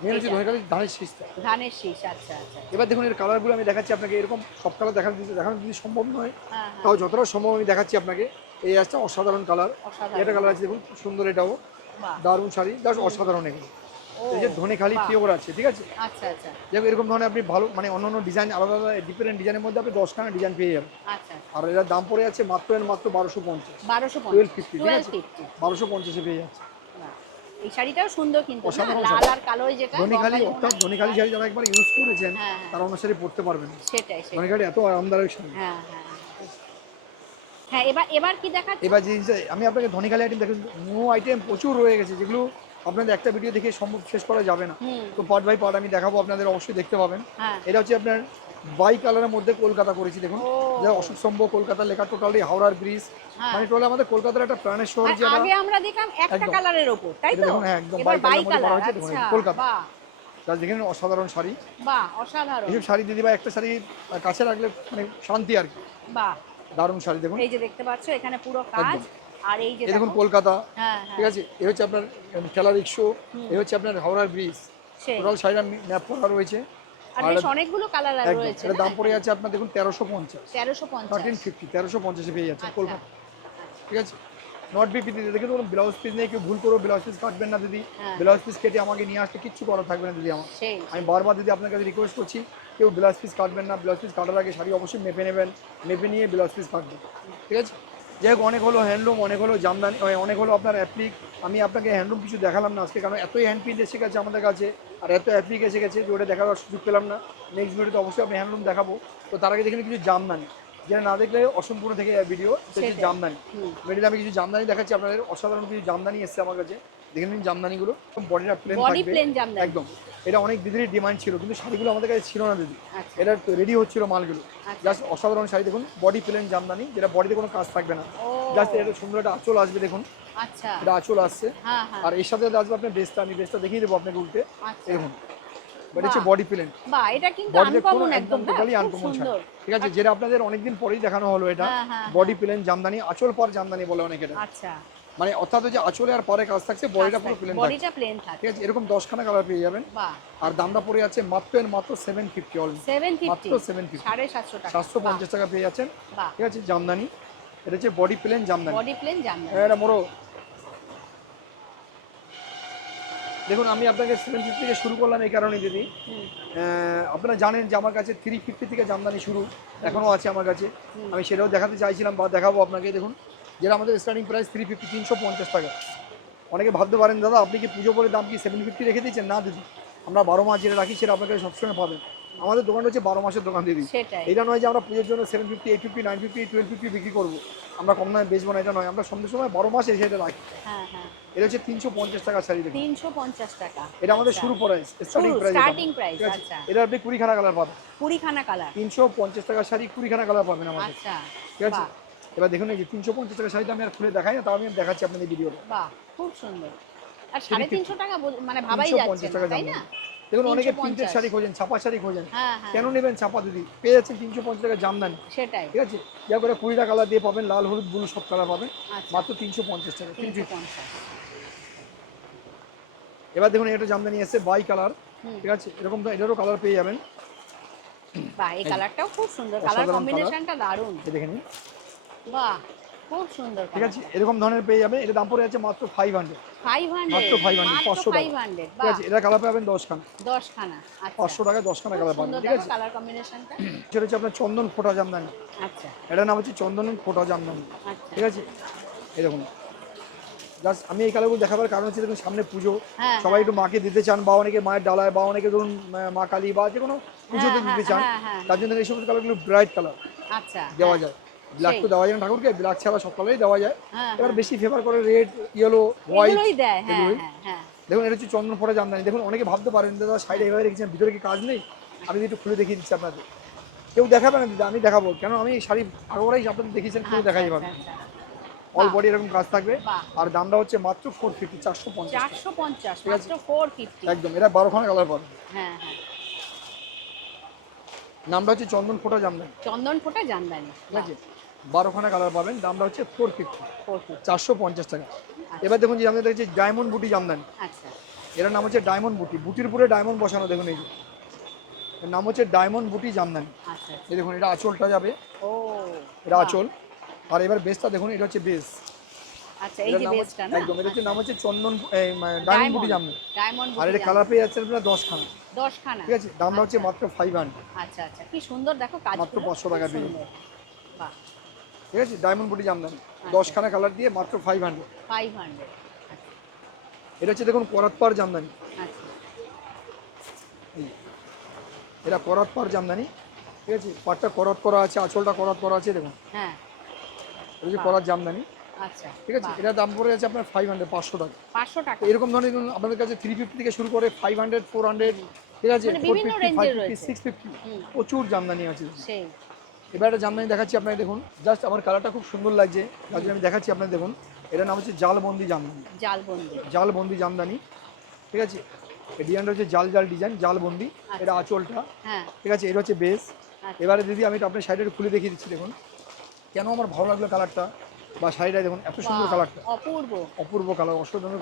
মেন হচ্ছে এটা ধনেখালি ধানের শীষটা। ধানের শীষ, আচ্ছা, আচ্ছা, এবার দেখুন এর কালারগুলো আমি দেখাচ্ছি আপনাকে, এরকম সব কালার দেখানো যদি সম্ভব নয়, হ্যাঁ, হ্যাঁ, তাও যতটা সম্ভব আমি দেখাচ্ছি আপনাকে। এই একটা অসাধারণ কালার, অসাধারণ, এটা কালার আছে দেখুন, খুব সুন্দর, এটাও বাহ, দারুণ শাড়ি, জাস্ট অসাধারণ এগুলো। ও, এই যে ধনেখালি বাহ, পিওর আছে, ঠিক আছে। আচ্ছা, আচ্ছা, যেমন এরকম ধরনের আপনি ভালো মানে অন্য অন্য ডিজাইন, আলাদা আলাদা ডিফারেন্ট ডিজাইনের মধ্যে আপনি 10খানা ডিজাইন পেয়ে যাবেন। আচ্ছা, আর এটার দাম পড়ে যাচ্ছে মাত্র 1250, 1250, 1250, ঠিক আছে, 1250, 1250 পেয়ে যাচ্ছে। বাহ। এই শাড়িটাও সুন্দর কিন্তু না, অসাধারণ লাল শাড়ি। আর কালোই যেটা ধনেখালি, গঙ্গা অর্থাৎ যমুনা, ধনেখালি শাড়ি যারা একবার ইউজ করেছেন, হ্যাঁ, হ্যাঁ, তারা অন্য শাড়ি পরতে পারবেন না। সেটাই, সেটাই, ধনেখালি এত আরামদায়ক শাড়ি। হ্যাঁ, হ্যাঁ, হ্যাঁ, এবার এবার কি দেখাচ্ছে? এবার যে জিনিসটা আমি আপনাকে ধনেখালি আইটেম দেখুন, নিউ আইটেম প্রচুর রয়ে গেছে, যেগুলো আপনাদের একটা ভিডিও দেখে সম্ভব শেষ করা যাবে না। হুম, তো পার্ট বাই পার্ট আমি দেখাবো, আপনাদের অবশ্যই দেখতে পাবেন। হ্যাঁ, এটা হচ্ছে আপনার বাই কালারের মধ্যে কলকাতা করেছি, দেখুন ও, যা অশোক স্তম্ভ কলকাতা লেখা, টোটালি হাওড়ার ব্রিজ, হ্যাঁ, মানে টোটালি আমাদের কলকাতার একটা প্রাণের শহর আর যেটা। আগে আমরা দেখলাম একটা একদম। কালারের ওপর, তাই এটা তো, দেখুন, হ্যাঁ একদম এবার বাই বাই কালারের মধ্যে করা কালার, হয়েছে, দেখুন আচ্ছা, এই কলকাতা, বাহ, যা দেখেন অসাধারণ শাড়ি। বাহ, অসাধারণ, এইসব শাড়ি দিদি ভাই একটা শাড়ি কাছে রাখলে মানে শান্তি আর কি, বাহ, দারুণ শাড়ি দেখুন। এই যে দেখতে পাচ্ছ এখানে পুরো কাজ, একদম। আর এই যে এই দেখুন দেখো, কলকাতা, হ্যাঁ, ঠিক হ্যাঁ, আছে। এই হচ্ছে আপনার ঠেলা রিক্সো, হুম, এই হচ্ছে আপনার হাওড়ার ব্রিজ, সেই, টোটাল শাড়িটা ম্যাপ করা রয়েছে। আর আর বেশ অনেকগুলো কালার একদম রয়েছে এটার না দাম পড়ে এখানে? যাচ্ছে আপনার দেখুন 1350, 1350, 1350, 1350 পেয়ে যাচ্ছে আচ্ছা, কলকাতা, ঠিক আছে। নট বিপি দিদি, দেখুন কোনো ব্লাউজ পিস নেই, কেউ ভুল করো ব্লাউজ পিস কাটবেন না দিদি, হ্যাঁ, ব্লাউজ পিস কেটে আমাকে নিয়ে আসতে কিচ্ছু করা থাকবে না দিদি আমার। সেই, আমি বারবার দিদি আপনার কাছে রিকোয়েস্ট করছি, কেউ ব্লাউজ পিস কাটবেন না, ব্লাউজ পিস কাটার আগে শাড়ি অবশ্যই মেপে নেবেন, মেপে নিয়ে ব্লাউজ পিস কাটবেন, ঠিক আছে। যাই হোক, অনেক হলো হ্যান্ডলুম, অনেক হলো জামদানি, অনেক হলো আপনার অ্যাপ্লিক। আমি আপনাকে হ্যান্ডলুম কিছু দেখালাম না আজকে, কারণ এতই হ্যান্ড প্রিন্ট এসে গেছে আমাদের কাছে, আর এত অ্যাপ্লিক এসে গেছে যে ওটা দেখার সুযোগ পেলাম না। নেক্সট ভিডিওতে অবশ্যই আপনি হ্যান্ডলুম দেখাবো। তো তার আগে দেখেন কিছু জামদানি, যেটা না দেখলে অসম্পূর্ণ থেকে ভিডিও, সেটা জামদানি। ভিডিওতে আমি কিছু জামদানি দেখাচ্ছি আপনাদের, অসাধারণ কিছু জামদানি এসছে আমার কাছে, দেখে নিন জামদানিগুলো। বডিটা প্লেন থাকবে একদম। এটা অনেক দিদির ডিমান্ড ছিল, কিন্তু শাড়িগুলো আমাদের কাছে ছিল না দিদি, এটা রেডি হচ্ছিল মালগুলো। জাস্ট অসাধারণ শাড়ি দেখুন, বডি প্লেন জামদানি, যেটা বডিতে কোনো কাজ থাকবে না, জাস্ট এটা সুন্দর একটা আঁচল আসবে দেখুন। আচ্ছা, এটা আঁচল আসছে, আর এর সাথে আসবে আপনার বেস্টটা, আমি বেস্টটা দেখিয়ে দেবো আপনাকে উল্টে। দেখুন, বাট হচ্ছে বডি প্লেন, বাহ, এটা কিন্তু বডিতে কোনো আনকমন, একদম একদম টোটালি আনকমন শাড়ি, ঠিক আছে, যেটা আপনাদের অনেকদিন পরেই দেখানো হলো। এটা বডি প্লেন জামদানি, আঁচল পর জামদানি বলে অনেকে এটা। আচ্ছা, মানে অর্থাৎ যে আঁচলে আর পরে কাজ থাকছে, বডিটা পুরো প্লেন থাকছে, বডিটা প্লেন থাকে, ঠিক আছে। এরকম 10খানা কালার পেয়ে যাবেন। বাহ, আর দামটা পড়ে যাচ্ছে মাত্র 750 অল, 750, মাত্র 750, 750 টাকা, 750 টাকা পেয়ে যাচ্ছেন, বাহ, ঠিক আছে। জামদানি, এটা হচ্ছে body plain Jamdani, body plain Jamdani. এটা মোড়ো। দেখুন, আমি আপনাকে 750 থেকে শুরু করলাম এই কারণে দিদি, আপনারা জানেন যে আমার কাছে 350 থেকে জামদানি শুরু, এখনও আছে আমার কাছে। আমি সেটাও দেখাতে চাইছিলাম বা দেখাবো আপনাকে। দেখুন, যেটা আমাদের স্টার্টিং প্রাইস 350, 350 টাকা। অনেকে ভাবতে পারেন দাদা আপনি কি পুজো করে দাম কি 750 রেখে দিয়েছেন? না দিদি, আমরা 12 মাস যেটা রাখি সেটা আপনার কাছে সবসময় পাবেন। আমাদের দোকানটা হচ্ছে 12 মাসের দোকান দিদি। এটা নয় যে আমরা পুজোর জন্য 750, 850, 950, 1250 বিক্রি করবো, আমরা কম দামে বেচবো না, এটা নয়। আমরা সময় 12 মাস এসে এটা রাখি। এটা হচ্ছে 350 টাকা শাড়ি, দেখুন 350 টাকা, এটা আমাদের শুরু প্রাইস, স্টার্টিং প্রাইস। আচ্ছা, এটা আপনি 20খানা কালার পাবেন, 20খানা কালার, 350 টাকা শাড়ি 20খানা কালার পাবেন আমাদের। আচ্ছা, ঠিক আছে। এবার দেখুন, এই যে 350 টাকা শাড়িটা আমি আর খুলে দেখাই না, তাও আমি দেখাচ্ছি আপনাদের ভিডিওতে। বাহ, খুব সুন্দর। আর 350 টাকা মানে ভাবাই যাচ্ছে না, তাই না? দেখুন, অনেকে প্রিন্টেড শাড়ি খোঁজেন, ছাপা শাড়ি খোঁজেন, কেন নেবেন ছাপা দিদি? পেয়ে যাচ্ছেন 350 টাকা জামদানি, সেটাই, ঠিক আছে। যা করে 20টা কালার দিয়ে পাবেন, লাল হলুদ ব্লু সব কালার পাবেন, মাত্র 350 টাকা, 350। এবার দেখুন, এটা জামদানি আছে বাই কালার, ঠিক আছে, এরকম এটারও কালার পেয়ে যাবেন। বাহ, এই কালারটাও খুব সুন্দর, কালার কম্বিনেশনটা দারুণ, দেখে নিন। বাহ, খুব সুন্দর, ঠিক আছে, এরকম ধরনের পেয়ে যাবেন। এটা দাম পড়ে যাচ্ছে মাত্র 500, 500, মাত্র 500, 500 টাকা, ঠিক আছে। এটা কালার পাবেন 10খানা, 10খানা, আচ্ছা, 500 টাকায় 10খানা কালার পাবেন, ঠিক আছে। কালার কম্বিনেশনটা সেটা হচ্ছে আপনার চন্দন ফোটা জামদানি, আচ্ছা, এটার নাম হচ্ছে চন্দন ফোটা জামদানি, আচ্ছা, ঠিক আছে। এই দেখুন, জাস্ট আমি এই কালারগুলো দেখাবার কারণ হচ্ছে দেখুন সামনে পুজো, সবাই একটু মাকে দিতে চান, বা অনেকে মায়ের ডালায়, বা অনেকে ধরুন মা কালী বা যে কোনো পুজোতে দিতে চান, তার জন্য এই সমস্ত কালারগুলো ব্রাইট কালার আচ্ছা দেওয়া যায়। ব্ল্যাক তো দেওয়া যায় না ঠাকুরকে, ব্ল্যাক ছাড়া সব কালারই দেওয়া যায়। এবার বেশি ফেভার করে রেড, ইয়েলো, হোয়াইট, এগুলোই। দেখুন, এটা হচ্ছে চন্দন ফোটা জামদানি। দেখুন, অনেকে ভাবতে পারেন দাদা শাড়িটা এভাবে রেখেছেন, ভিতরে কি কাজ নেই? আমি একটু খুলে দেখিয়ে দিচ্ছি আপনাদের। কেউ দেখাবে না দিদি, আমি দেখাবো, কেন আমি শাড়ি আগেই আপনাদের দেখিয়েছেন, কেউ দেখাই পাবে। অল বডি এরকম কাজ থাকবে, আর দামটা হচ্ছে মাত্র 450, 450, মাত্র 450, একদম। এটা 12খানা কালার পাবেন। হ্যাঁ, নামটা হচ্ছে চন্দন ফোটা জামদানি, চন্দন ফোটা জামদানি, ঠিক আছে। 12খানা কালার পাবেন, দামটা হচ্ছে 450, 450 টাকা। এবার দেখুন যে আমাদের হচ্ছে ডায়মন্ড বুটি জামদানি, আচ্ছা, এটার নাম হচ্ছে ডায়মন্ড বুটি, বুটির উপরে ডায়মন্ড বসানো। দেখুন, এই যে এর নাম হচ্ছে ডায়মন্ড বুটি জামদানি। আচ্ছা, এই দেখুন, এটা আঁচলটা যাবে, ও এটা আঁচল। আর এবার বেসটা দেখুন, এটা হচ্ছে বেস, আচ্ছা, এই যে বেসটা না, একদম। এটা হচ্ছে নাম হচ্ছে চন্দন ডায়মন্ড বুটি জামদানি, ডায়মন্ড, আর এটা কালার পেয়ে যাচ্ছে আপনারা 10খানা, 10খানা, ঠিক আছে। দামটা হচ্ছে মাত্র 500, আচ্ছা, আচ্ছা, কি সুন্দর দেখো কাজ, মাত্র 500 টাকা পেয়ে, বাহ, ঠিক আছে। ডায়মন্ড বুটি জামদানি 10খানা কালার দিয়ে মাত্র 500। 500, এটা হচ্ছে দেখুন করাতপার জামদানি, আচ্ছা, এটা করাতপার জামদানি, ঠিক আছে। পাটটা করাত করা আছে, আঁচলটা করাত করা আছে, দেখুন হ্যাঁ, এটা হচ্ছে করাত জামদানি, আচ্ছা, ঠিক আছে। এটা দাম পড়ে যাচ্ছে আপনার 500, 500 টাকা, 500 টাকা। এরকম ধরনের দেখুন আপনাদের কাছে 350 থেকে শুরু করে 500, 400, ঠিক আছে, 450, 550, 650, প্রচুর জামদানি আছে। সেই এবার একটা জামদানি দেখাচ্ছি আপনাকে, দেখুন জাস্ট আমার কালারটা খুব সুন্দর লাগছে, তার জন্য আমি দেখাচ্ছি আপনাকে। দেখুন, এটার নাম হচ্ছে জালবন্দি জামদানি, জালবন্দি জামদানি, ঠিক আছে। এই ডিজাইনটা হচ্ছে জাল জাল ডিজাইন, জালবন্দি। এটা আঁচলটা, ঠিক আছে, এটা হচ্ছে বেস। এবারে দিদি আমি তো আপনার শাড়িটা খুলে দেখিয়ে দিচ্ছি। দেখুন কেন আমার ভালো লাগলো কালারটা, বা শাড়িটা দেখুন এত সুন্দর কালারটা, অপূর্ব, অপূর্ব কালার, অসাধারণ।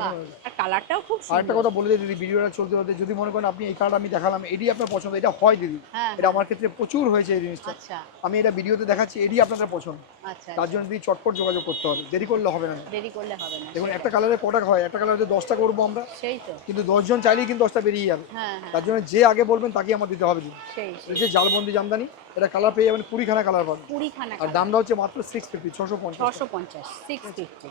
কালারটাও খুব আর একটা সুন্দর। কথা বলে দিই দিদি, ভিডিওটা চলতে চলতে যদি মনে করেন আপনি এই কালার আমি দেখালাম এটি আপনার পছন্দ, এটা হয় দিদি, হ্যাঁ, এটা আমার ক্ষেত্রে প্রচুর হয়েছে এই জিনিসটা। আচ্ছা আমি এটা ভিডিওতে দেখাচ্ছি, এটি আপনাদের পছন্দ, আচ্ছা তার আচ্ছা। জন্য দিদি চটপট যোগাযোগ করতে হবে, দেরি করলে হবে না। দেরি করলে হবে না, দেখুন সেটাই। একটা কালারে কটা হয়, একটা কালারে 10টা করবো আমরা, সেই তো। কিন্তু 10জন চাইলেই কিন্তু 10টা বেরিয়ে যাবে। হ্যাঁ হ্যাঁ, তার জন্য যে আগে বলবেন তাকে আমার দিতে হবে দিদি। সেই এটা সেই হচ্ছে জালবন্দি জামদানি, এটা কালার পেয়ে যাবেন 20খানা কালার পাবেন। 20খানা আর দামটা হচ্ছে মাত্র 650, 650। 650, 650।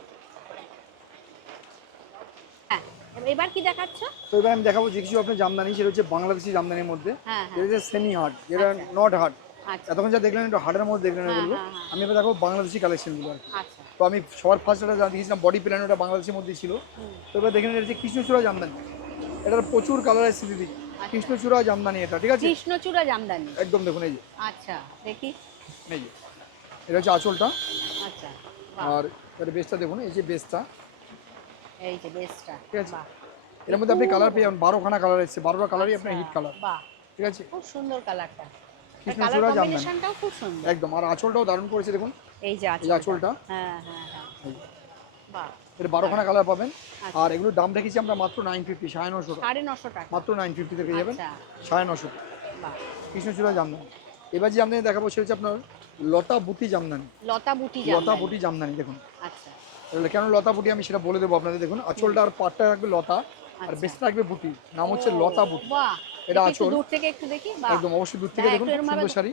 হ্যাঁ, এবার কি দেখাচ্ছ? তো এবার আমি দেখাবো যে কিছু আপনার জামদানি, সেটা হচ্ছে বাংলাদেশি জামদানির মধ্যে, হ্যাঁ যেটা হ্যাঁ, হচ্ছে সেমি হার্ড, যেটা আচ্ছা। Not hard. আচ্ছা এতক্ষণ যা দেখলেন একটু হার্ডের মধ্যে দেখলেন হ্যাঁ এগুলো, হ্যাঁ হ্যাঁ, আমি এবার দেখাবো বাংলাদেশি কালেকশনগুলো আর কি। আচ্ছা। তো আমি সবার ফার্স্ট একটা যা দিয়েছিলাম বডি প্ল্যান, ওটা বাংলাদেশের মধ্যে ছিল। হুম, তো এবার দেখলেন এটা হচ্ছে কৃষ্ণচূড়া জামদানি, এটার প্রচুর কালার আছে দিদি। কৃষ্ণচূড়া জামদানি এটা, ঠিক আছে? কৃষ্ণচূড়া জামদানি। একদম দেখুন এই যে, আচ্ছা দেখি। এই যে এটা হচ্ছে আঁচলটা, আচ্ছা, বাহ, আর এটা বেসটা দেখুন, এই যে বেসটা, এই যে বেসটা, ঠিক আছে? বাহ। এর মধ্যে আপনি কালার পেয়ে যাবেন, 12খানা কালার এসেছে, 12টা কালারই আপনার হিট কালার, বাহ, ঠিক আছে? খুব সুন্দর কালারটা। কালার কৃষ্ণচূড়া জামদানি কম্বিনেশনটাও খুব সুন্দর। একদম, আর আঁচলটাও দারুণ করেছে দেখুন, এই যে এই আঁচলটা, হ্যাঁ হ্যাঁ হ্যাঁ, এই যে। বাহ। এর 12খানা কালার পাবেন। আচ্ছা। আর এগুলোর দাম রেখেছি আমরা মাত্র 950, 950 টাকা, 950 টাকা। মাত্র 950 থেকে যাবেন, আচ্ছা, 950। বাহ। কৃষ্ণচূড়া জামদানি। এবার যে জামদানি দেখাবো সেটা হচ্ছে আপনার লতা বুটি জামদানি। লতা বুটি লতা জামদানি। বুটি জামদানি দেখুন, আচ্ছা তাহলে কেন লতা বুটি আমি সেটা বলে দেবো আপনাদের। দেখুন আঁচলটা আর পাটটা রাখবে লতা, আর আচ্ছা। বেসটা রাখবে বুটি, নাম হচ্ছে লতা বুটি। বাহ, এটা দেখি একটু আঁচল, দূর থেকে একটু দেখি, বাহ। একদম অবশ্যই দূর থেকে হ্যাঁ, দেখুন, একটু খুব এরম ভাবে সুন্দর শাড়ি,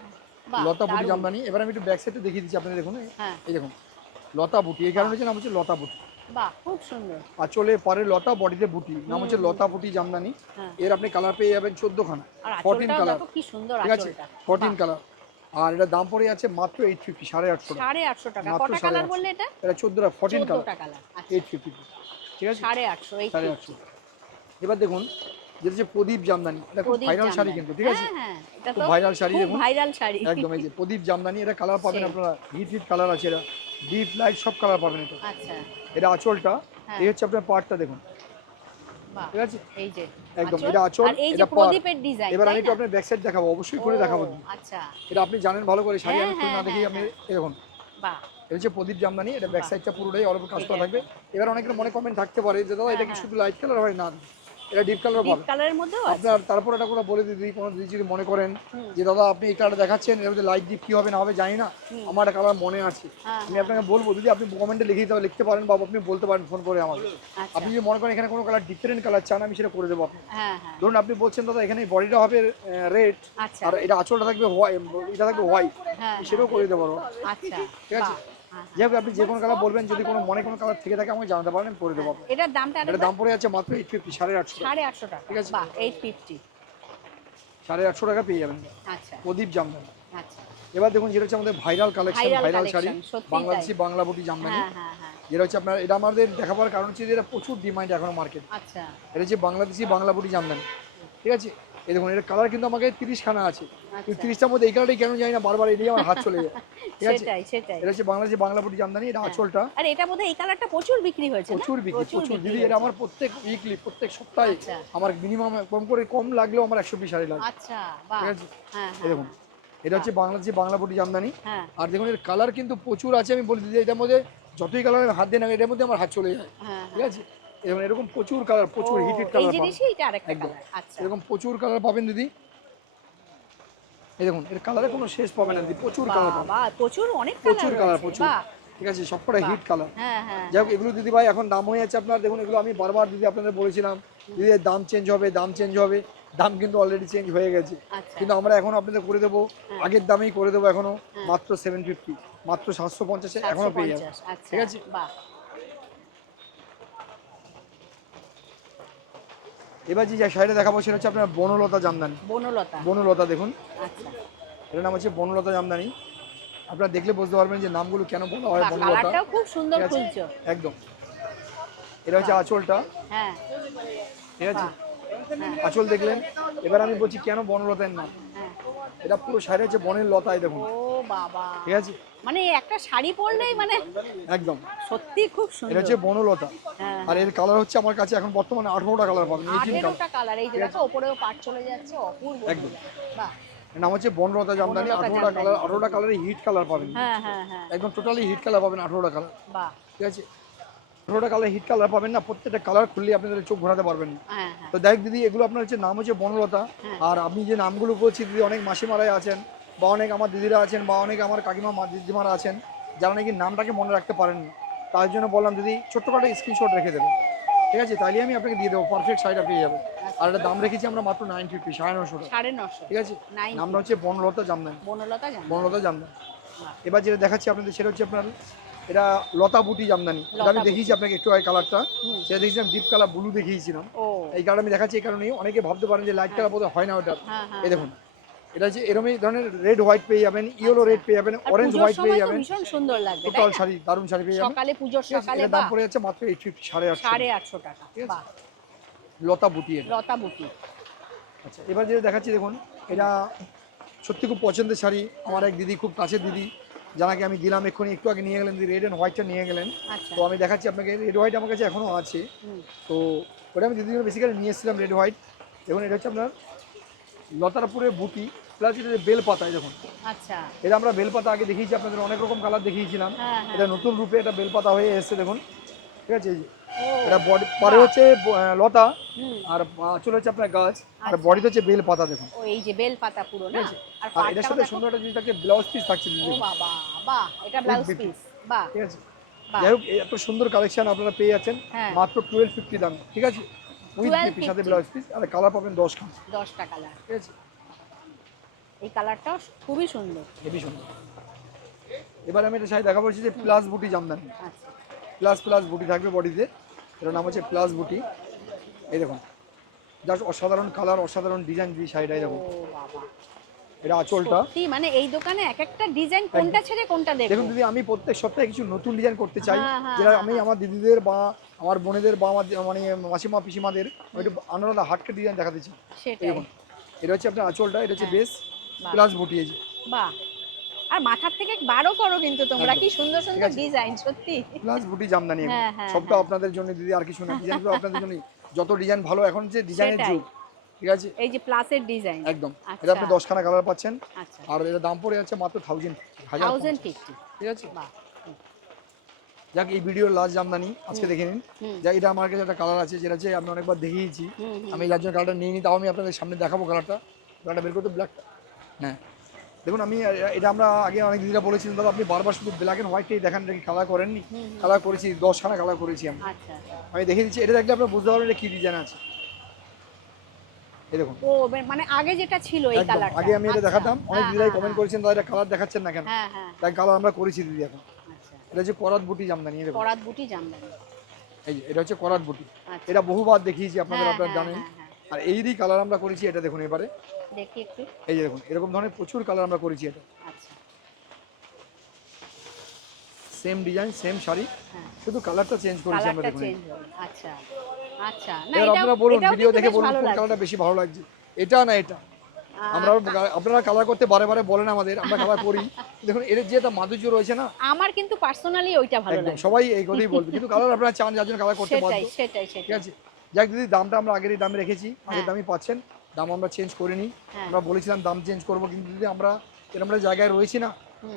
বাহ, লতা বুটি দারুণ। জামদানি। এবার আমি একটু ব্যাক সাইডটা দেখিয়ে দিচ্ছি আপনাদের, দেখুন হ্যাঁ, এই দেখুন লতা বুটি, এই কারণে হচ্ছে নাম হচ্ছে লতা বুটি। বাহ, খুব সুন্দর। আঁচলে পারে লতা, বডিতে বুটি, নাম হচ্ছে লতা বুটি জামদানি। হ্যাঁ, এর আপনি কালার পেয়ে যাবেন 14খানা, আর 14 আঁচলটাও কালার, দেখো কি সুন্দর ঠিক আছে? আঁচলটা। 14 কালার। আর এটার দাম পড়ে যাচ্ছে মাত্র 850, 850 টাকা, 850 টাকা। মাত্র কটা কালার 850। বললে এটা? এটা 14টা, 14 কালার, 14টা কালার। আচ্ছা, 850, ঠিক আছে? 850, 850। এবার দেখুন যেটা হচ্ছে প্রদীপ জামদানি, এটা খুব প্রদীপ ভাইরাল শাড়ি জামদানি। কিন্তু, ঠিক আছে? হ্যাঁ হ্যাঁ, এটা খুব তো ভাইরাল শাড়ি খুব দেখুন, ভাইরাল শাড়ি। একদম এই যে প্রদীপ জামদানি। এটা কালার পাবেন সেই। আপনারা, হিট হিট কালার আছে, এটা ডিপ লাইট সব কালার পাবেন এটা। আচ্ছা, এটা আঁচলটা, হ্যাঁ। এই হচ্ছে আপনার পাড়টা দেখুন, বাহ, ঠিক আছে? এই যে একদম আঁচল, এটা আঁচল, আর এই যে এটা পাড়। প্রদীপের ডিজাইন। এবার আমি তাই একটু না? আপনার ব্যাক সাইড দেখাবো, অবশ্যই করে দেখাবো। ও, আচ্ছা, এটা আপনি জানেন ভালো করে, শাড়ি হ্যাঁ, আমি খুলে না হ্যাঁ, দেখেই হ্যাঁ, আপনি হ্যাঁ। এই দেখুন, বাহ, এটা হচ্ছে প্রদীপ জামদানি। এটা ব্যাক বাহ। সাইডটা পুরোটাই অল্প কাজ করা এই যে থাকবে। এবার অনেকের মনে কমেন্ট থাকতে পারে যে দাদা এটা কি হ্যাঁ, শুধু লাইট কালার হয়? না, এটা ডিপ কালার ডিপ পাবে কালারের মধ্যেও আছে। আপনার। তারপর একটা কথা বলে দিই, কোনো দিদি যদি মনে করেন হুম, যে দাদা আপনি এই কালারটা দেখাচ্ছেন, এর মধ্যে লাইট ডিপ কি হবে না হবে জানি না, হুম, আমার একটা কালার মনে আছে, হ্যাঁ, আমি আপনাকে বলবো যদি আপনি কমেন্টে লিখে দিতে লিখতে পারেন, বা আপনি বলতে পারেন ফোন করে আমাকে। আচ্ছা, আপনি যদি মনে করেন এখানে কোনো কালার ডিফারেন্ট কালার চান, আমি সেটা করে দেবো আপনি। হ্যাঁ হ্যাঁ, ধরুন আপনি বলছেন দাদা এখানে বডিটা হবে রেড, আচ্ছা, আর এটা আঁচলটা থাকবে এটা থাকবে হোয়াইট, হ্যাঁ, সেটাও করে দিতে পারবো, আচ্ছা, ঠিক আছে? বাহ, হ্যাঁ, যাই হোক, আপনি যে কোনো কালার বলবেন, যদি কোনো মনে কোনো কালার থেকে থাকে আমাকে জানাতে পারেন, আমি করে দেবো হ্যাঁ। আপনাকে। এটার দামটা এটার দাম পড়ে যাচ্ছে মাত্র 850, 850 টাকা, 850 টাকা। ঠিক আছে? বাহ, 850। 850 টাকা পেয়ে যাবেন আচ্ছা প্রদীপ জামদানি। আচ্ছা, এবার দেখুন যেটা হচ্ছে আমাদের viral collection, viral viral sari, collection, সত্যি বাংলাদেশি তাই। বাংলা বুটি জামদানি। হ্যাঁ হ্যাঁ হ্যাঁ, যেটা হচ্ছে আপনার, এটা আমাদের দেখাবার কারণ হচ্ছে যে এটা প্রচুর ডিমান্ড এখনো মার্কেট। আচ্ছা, এটা হচ্ছে বাংলাদেশি বাংলা বুটি জামদানি, ঠিক আছে? এই দেখুন এর কালার কিন্তু আমাকে 30খানা আছে, কিন্তু আচ্ছা। 30টার মধ্যে এই কালারটাই কেন জানি না বারবার এটাই আমার হাত চলে যায়, ঠিক আছে? সেটাই সেটাই। এটা হচ্ছে বাংলাদেশি বাংলা বুটি জামদানি। এটা আঁচলটা আর এটা বোধহয় এই কালারটা প্রচুর বিক্রি হয়েছে না? প্রচুর বিক্রি, প্রচুর বিক্রি দিদি। হয়েছে। এটা আমার প্রত্যেক উইকলি, প্রত্যেক সপ্তাহে আচ্ছা। আমার মিনিমাম কম লাগলেও আমার 100 পিস শাড়ি লাগে, আচ্ছা, বাহ, ঠিক আছে? হ্যাঁ এই হ্যাঁ, দেখুন এটা হচ্ছে বাংলাদেশি বাংলা বুটি জামদানি। হ্যাঁ, আর দেখুন এর কালার কিন্তু প্রচুর আছে, আমি বলে দিদি এটার মধ্যে যতই কালার হাত দিয়ে না এটার মধ্যে আমার হাত চলে যায়, হ্যাঁ, ঠিক আছে? এবং এরকম প্রচুর কালার, প্রচুর হিট হিট এই কালার পাবেন, জিনিসই এটা আরেকটা একদম কালার। আচ্ছা, এরকম প্রচুর কালার পাবেন দিদি। এই দেখুন এর কালারে কোনো শেষ পাবে না দিদি, প্রচুর কালার পাবেন, বাহ, প্রচুর অনেক প্রচুর কালার কালার, রয়েছে। প্রচুর, বাহ, ঠিক আছে? সবকটা হিট কালার। হ্যাঁ হ্যাঁ, যাই হোক, এগুলো দিদি ভাই এখন দাম হয়ে যাচ্ছে আপনার। দেখুন এগুলো আমি বারবার দিদি আপনাদের বলেছিলাম, দিদি এর দাম চেঞ্জ হবে, দাম চেঞ্জ হবে, দাম কিন্তু অলরেডি চেঞ্জ হয়ে গেছে, আচ্ছা, কিন্তু আমরা এখন আপনাদের করে দেবো আগের দামেই করে দেবো এখনো, মাত্র 750, মাত্র 750 এখনো পেয়ে যাবেন, 750, আচ্ছা, ঠিক আছে? বাহ, এবার যে শাড়িটা দেখাবো সেটা হচ্ছে আপনার বনলতা জামদানি। বনলতা, বনলতা দেখুন, আচ্ছা, এটার নাম হচ্ছে বনলতা জামদানি। আপনারা দেখলে বুঝতে পারবেন যে নামগুলো কেন বলা হয় বাহ, বনলতা, কালারটাও খুব সুন্দর ঠিক আছে? খুলছো। একদম এটা হচ্ছে আঁচলটা, হ্যাঁ, ঠিক আছে? বাহ, হ্যাঁ আঁচল দেখলেন। এবার আমি বলছি কেন বনলতার নাম, হ্যাঁ, এটা পুরো শাড়ি হচ্ছে বনের লতায় দেখুন, ও বাবা, ঠিক আছে? মানে একটা শাড়ি পরলেই মানে একদম সত্যি খুব এটা সুন্দর। হচ্ছে বনলতা। হ্যাঁ, আর এর কালার হচ্ছে আমার কাছে এখন বর্তমানে 18টা কালার পাবেন, 18 কালার, 18টা কালার। এই যে দেখো ওপরেও পাট চলে যাচ্ছে, অপূর্ব একদম। বাহ, এর নাম হচ্ছে বনলতা জামদানি। বনলতা 18টা জামদানি। কালার, 18টা কালারে হিট কালার পাবেন, হ্যাঁ হ্যাঁ হ্যাঁ, একদম টোটালি হিট কালার পাবেন 18টা কালার, বাহ, ঠিক আছে? ছোটোটা কালার হিট কালার পাবেন না, প্রত্যেকটা কালার খুললে আপনাদের চোখ ঘোরাতে পারবেন না। হ্যাঁ হ্যাঁ তো দেখ দিদি, এগুলো আপনার হচ্ছে নাম হচ্ছে বনলতা। হ্যাঁ। আর আপনি যে নামগুলো বলছি দিদি, অনেক মাসিমারাই আছেন বা অনেক আমার দিদিরা আছেন বা অনেক আমার কাকিমা দিদিমারা আছেন যারা নাকি নামটাকে মনে রাখতে পারেন না। তার জন্য বললাম দিদি ছোট্টখাটো স্ক্রিনশট রেখে দেবেন, ঠিক আছে? তাইলে আমি আপনাকে দিয়ে দেবো, পারফেক্ট শাড়িটা পেয়ে যাবেন। আর এটা দাম রেখেছি আমরা মাত্র 950, 950 টাকা, 950, ঠিক আছে? 950 নামটা হচ্ছে বনলতা জামদানি। বনলতা জামদানি। বনলতা জামদানি। বাহ। এবার যেটা দেখাচ্ছি আপনাদের সেটা হচ্ছে আপনার এটা লতা বুটি জামদানি। এটা আমি লতা দেখিয়েছি আপনাকে একটু আগে কালারটা, হুম। সেটা দেখিয়েছিলাম ডিপ কালার ব্লু দেখিয়েছিলাম। ও এই কারণে আমি দেখাচ্ছি, এই কারণেই অনেকে ভাবতে পারেন যে লাইট কালার বোধহয় হয় না ওটা। হ্যাঁ হ্যাঁ। এই দেখুন, এটা হচ্ছে এরকমই ধরনের রেড হোয়াইট পেয়ে যাবেন, ইয়েলো আচ্ছা। রেড পেয়ে যাবেন, আর অরেঞ্জ পুজোর হোয়াইট সময় পেয়ে তো যাবেন। ভীষণ সুন্দর লাগবে, তাই টোটাল না? শাড়ি, দারুণ শাড়ি পেয়ে যাবেন। সকালে পুজোর ঠিক আছে? সকালে এটার দাম বাহ, পড়ে যাচ্ছে মাত্র 850, 850 850 টাকা। ঠিক আছে? বাহ, লতা বুটি এটা। লতা বুটি। আচ্ছা, এবার যেটা দেখাচ্ছি দেখুন, এটা সত্যি খুব পছন্দের শাড়ি। আমার এক দিদি, খুব কাছের দিদি, যাকে আমি দিলাম এক্ষুনি, একটু আগে নিয়ে গেলেন দিদি, রেড অ্যান্ড হোয়াইটটা নিয়ে গেলেন। আচ্ছা। তো আমি দেখাচ্ছি আপনাকে, রেড হোয়াইট আমার কাছে এখনও আছে। হুম। তো ওটা আমি দিদির জন্য বেসিক্যালি নিয়ে এসেছিলাম, রেড হোয়াইট। দেখুন, এটা হচ্ছে আপনার লতারপুরের বুটি প্লাস এটা যে বেলপাতা। দেখুন, আচ্ছা। এটা আমরা বেলপাতা আগে দেখিয়েছি আপনাদের, অনেক রকম কালার দেখিয়েছিলাম। হ্যাঁ হ্যাঁ। এটা নতুন রূপে এটা বেলপাতা হয়ে এসেছে দেখুন, ঠিক আছে? এই যে ও এটা বডি পরে হচ্ছে লতা, হুম। আর আঁচল হচ্ছে আপনার গাছ, আর আচ্ছা। বডিতে হচ্ছে বেলপাতা। দেখুন, ও এই যে বেল পাতা পুরো ঠিক না? আছে? আর আর এটার পাটটাও সাথে দেখো। সুন্দর একটা জিনিস থাকছে, ব্লাউজ পিস থাকছে দিদি। ও বাবা, বাহ, এটা ব্লাউজ বিপি। পিস। বাহ ঠিক আছে? বাহ। যাই হোক, এত সুন্দর কালেকশন আপনারা পেয়ে যাচ্ছেন হ্যাঁ। মাত্র 1250 দাম, ঠিক আছে? উইথ বিপি, সাথে 1250 ব্লাউজ পিস, আর কালার পাবেন 10খানা, 10টা কালার। ঠিক আছে? এই কালারটাও খুবই সুন্দর। হেভি সুন্দর। এবার আমি একটা শাড়ি দেখা বলছি যে প্লাস বুটি জামদানি। আচ্ছা। প্লাস বুটি থাকবে বডিতে, এটার নাম হচ্ছে প্লাস বুটি। এই দেখুন, জাস্ট অসাধারণ কালার, অসাধারণ ডিজাইন দিয়ে শাড়িটাই দেখুন। ও বাবা, এটা আঁচলটা। সত্যি মানে এই দোকানে এক একটা ডিজাইন, কোনটা ছেড়ে কোনটা দেখো। দেখুন দিদি, আমি প্রত্যেক সপ্তাহে কিছু নতুন ডিজাইন করতে চাই, হ্যাঁ, হ্যাঁ, যেটা হ্যাঁ, আমি হ্যাঁ। আমার দিদিদের বা আমার বোনেদের বা আমার মানে মাসিমা পিসিমাদের একটু আলাদা হাটকে ডিজাইন দেখাতে চাই। এই সেটাই। দেখুন, এটা হচ্ছে আপনার আঁচলটা, এটা হচ্ছে হ্যাঁ। বেস বাহ। প্লাস বুটি। এই যে বাহ, আর মাথার থেকে বারো করো কিন্তু তোমরা, একদম। কি সুন্দর ঠিক সুন্দর আছে? ডিজাইন সত্যি। প্লাস বুটি জামদানি। হ্যাঁ, হ্যাঁ, সবটা হ্যাঁ। আপনাদের জন্য দিদি, আর কিছু না। ডিজাইনগুলো আপনাদের জন্য, যত ডিজাইন ভালো, এখন যে ডিজাইনের সেটাই। যুগ, ঠিক আছে? এই যে প্লাসের ডিজাইন। একদম। আচ্ছা। এটা আপনি 10খানা কালার পাচ্ছেন, আচ্ছা। আর এর দাম পড়ে যাচ্ছে মাত্র 1050, 1050। ঠিক আছে? বাহ। যাক, এই ভিডিওর লাস্ট জামদানি আজকে দেখে নিন। হুম। যাক, এটা আমার কাছে একটা কালার আছে, যেটা হচ্ছে আমি অনেকবার দেখিয়েছি। হুম, হুম। আমি যার জন্য কালারটা নিয়ে নিই, তাও আমি আপনাদের সামনে দেখাবো কালারটা বের করতে, ব্ল্যাকটা। হ্যাঁ, দেখুন, আমি এটা আমরা আগে অনেক দিদিরা বলেছিলেন দাদা আপনি বারবার শুধু ব্ল্যাক অ্যান্ড হোয়াইটটাই দেখান, এটা কি কালার করেননি? কালার করেছি, 10খানা কালার করেছি আমি। আচ্ছা আচ্ছা। আমি দেখিয়ে দিচ্ছি, এটা দেখলে আপনারা বুঝতে পারবেন এটা কী ডিজাইন আছে। এই দেখুন, ও মানে আগে যেটা ছিল এই একদম কালারটা। আগে আমি এটা দেখাতাম, অনেক দিদিরাই কমেন্ট করে। করেছেন দাদা এটা কালার দেখাচ্ছেন না কেন। হ্যাঁ হ্যাঁ। তাই কালার আমরা করেছি দিদি এখন। আচ্ছা। এটা হচ্ছে করাত বুটি জামদানি। এই দেখুন, করাত বুটি জামদানি। এই যে এটা হচ্ছে করাত বুটি। আচ্ছা। এটা বহুবার দেখিয়েছি আপনাদের, হ্যাঁ, আপনারা হ্যাঁ, জানেন। হ্যাঁ, হ্যাঁ। আর এইরই কালার আমরা করেছি এটা, দেখুন এবারে। দেখি একটু। এই যে দেখুন, এরকম ধরনের প্রচুর কালার আমরা করেছি এটা। আচ্ছা। সেম ডিজাইন, সেম শাড়ি, হ্যাঁ। শুধু কালারটা চেঞ্জ করেছি আমরা। কালারটা দেখুন, চেঞ্জ হলো। আচ্ছা। আচ্ছা। না এবার এটা আপনারা বলুন, এটাও ভিডিও কিন্তু দেখে বেশ বলুন ভালো কোন লাগছে। কালারটা বেশি ভালো লাগছে, এটা না এটা। আমরা আপনারা কালার করতে বারে বারে বলেন আমাদের, আমরা কালার করি। দেখুন, এর যে একটা মাধুর্য রয়েছে না, আমার কিন্তু পার্সোনালি ওইটা ভালো একদম লাগে। সবাই এই কথাই বলবে, কিন্তু কালার আপনারা চান, যার জন্য কালার করতে সেটাই বাধ্য, সেটাই ঠিক সেটাই। আছে? যাক দিদি, দামটা আমরা আগেরই দামে রেখেছি, আগের হ্যাঁ। দামই পাচ্ছেন, দাম আমরা চেঞ্জ করিনি। হ্যাঁ। আমরা বলেছিলাম দাম চেঞ্জ করবো, কিন্তু দিদি আমরা এরকম একটা জায়গায় রয়েছি না,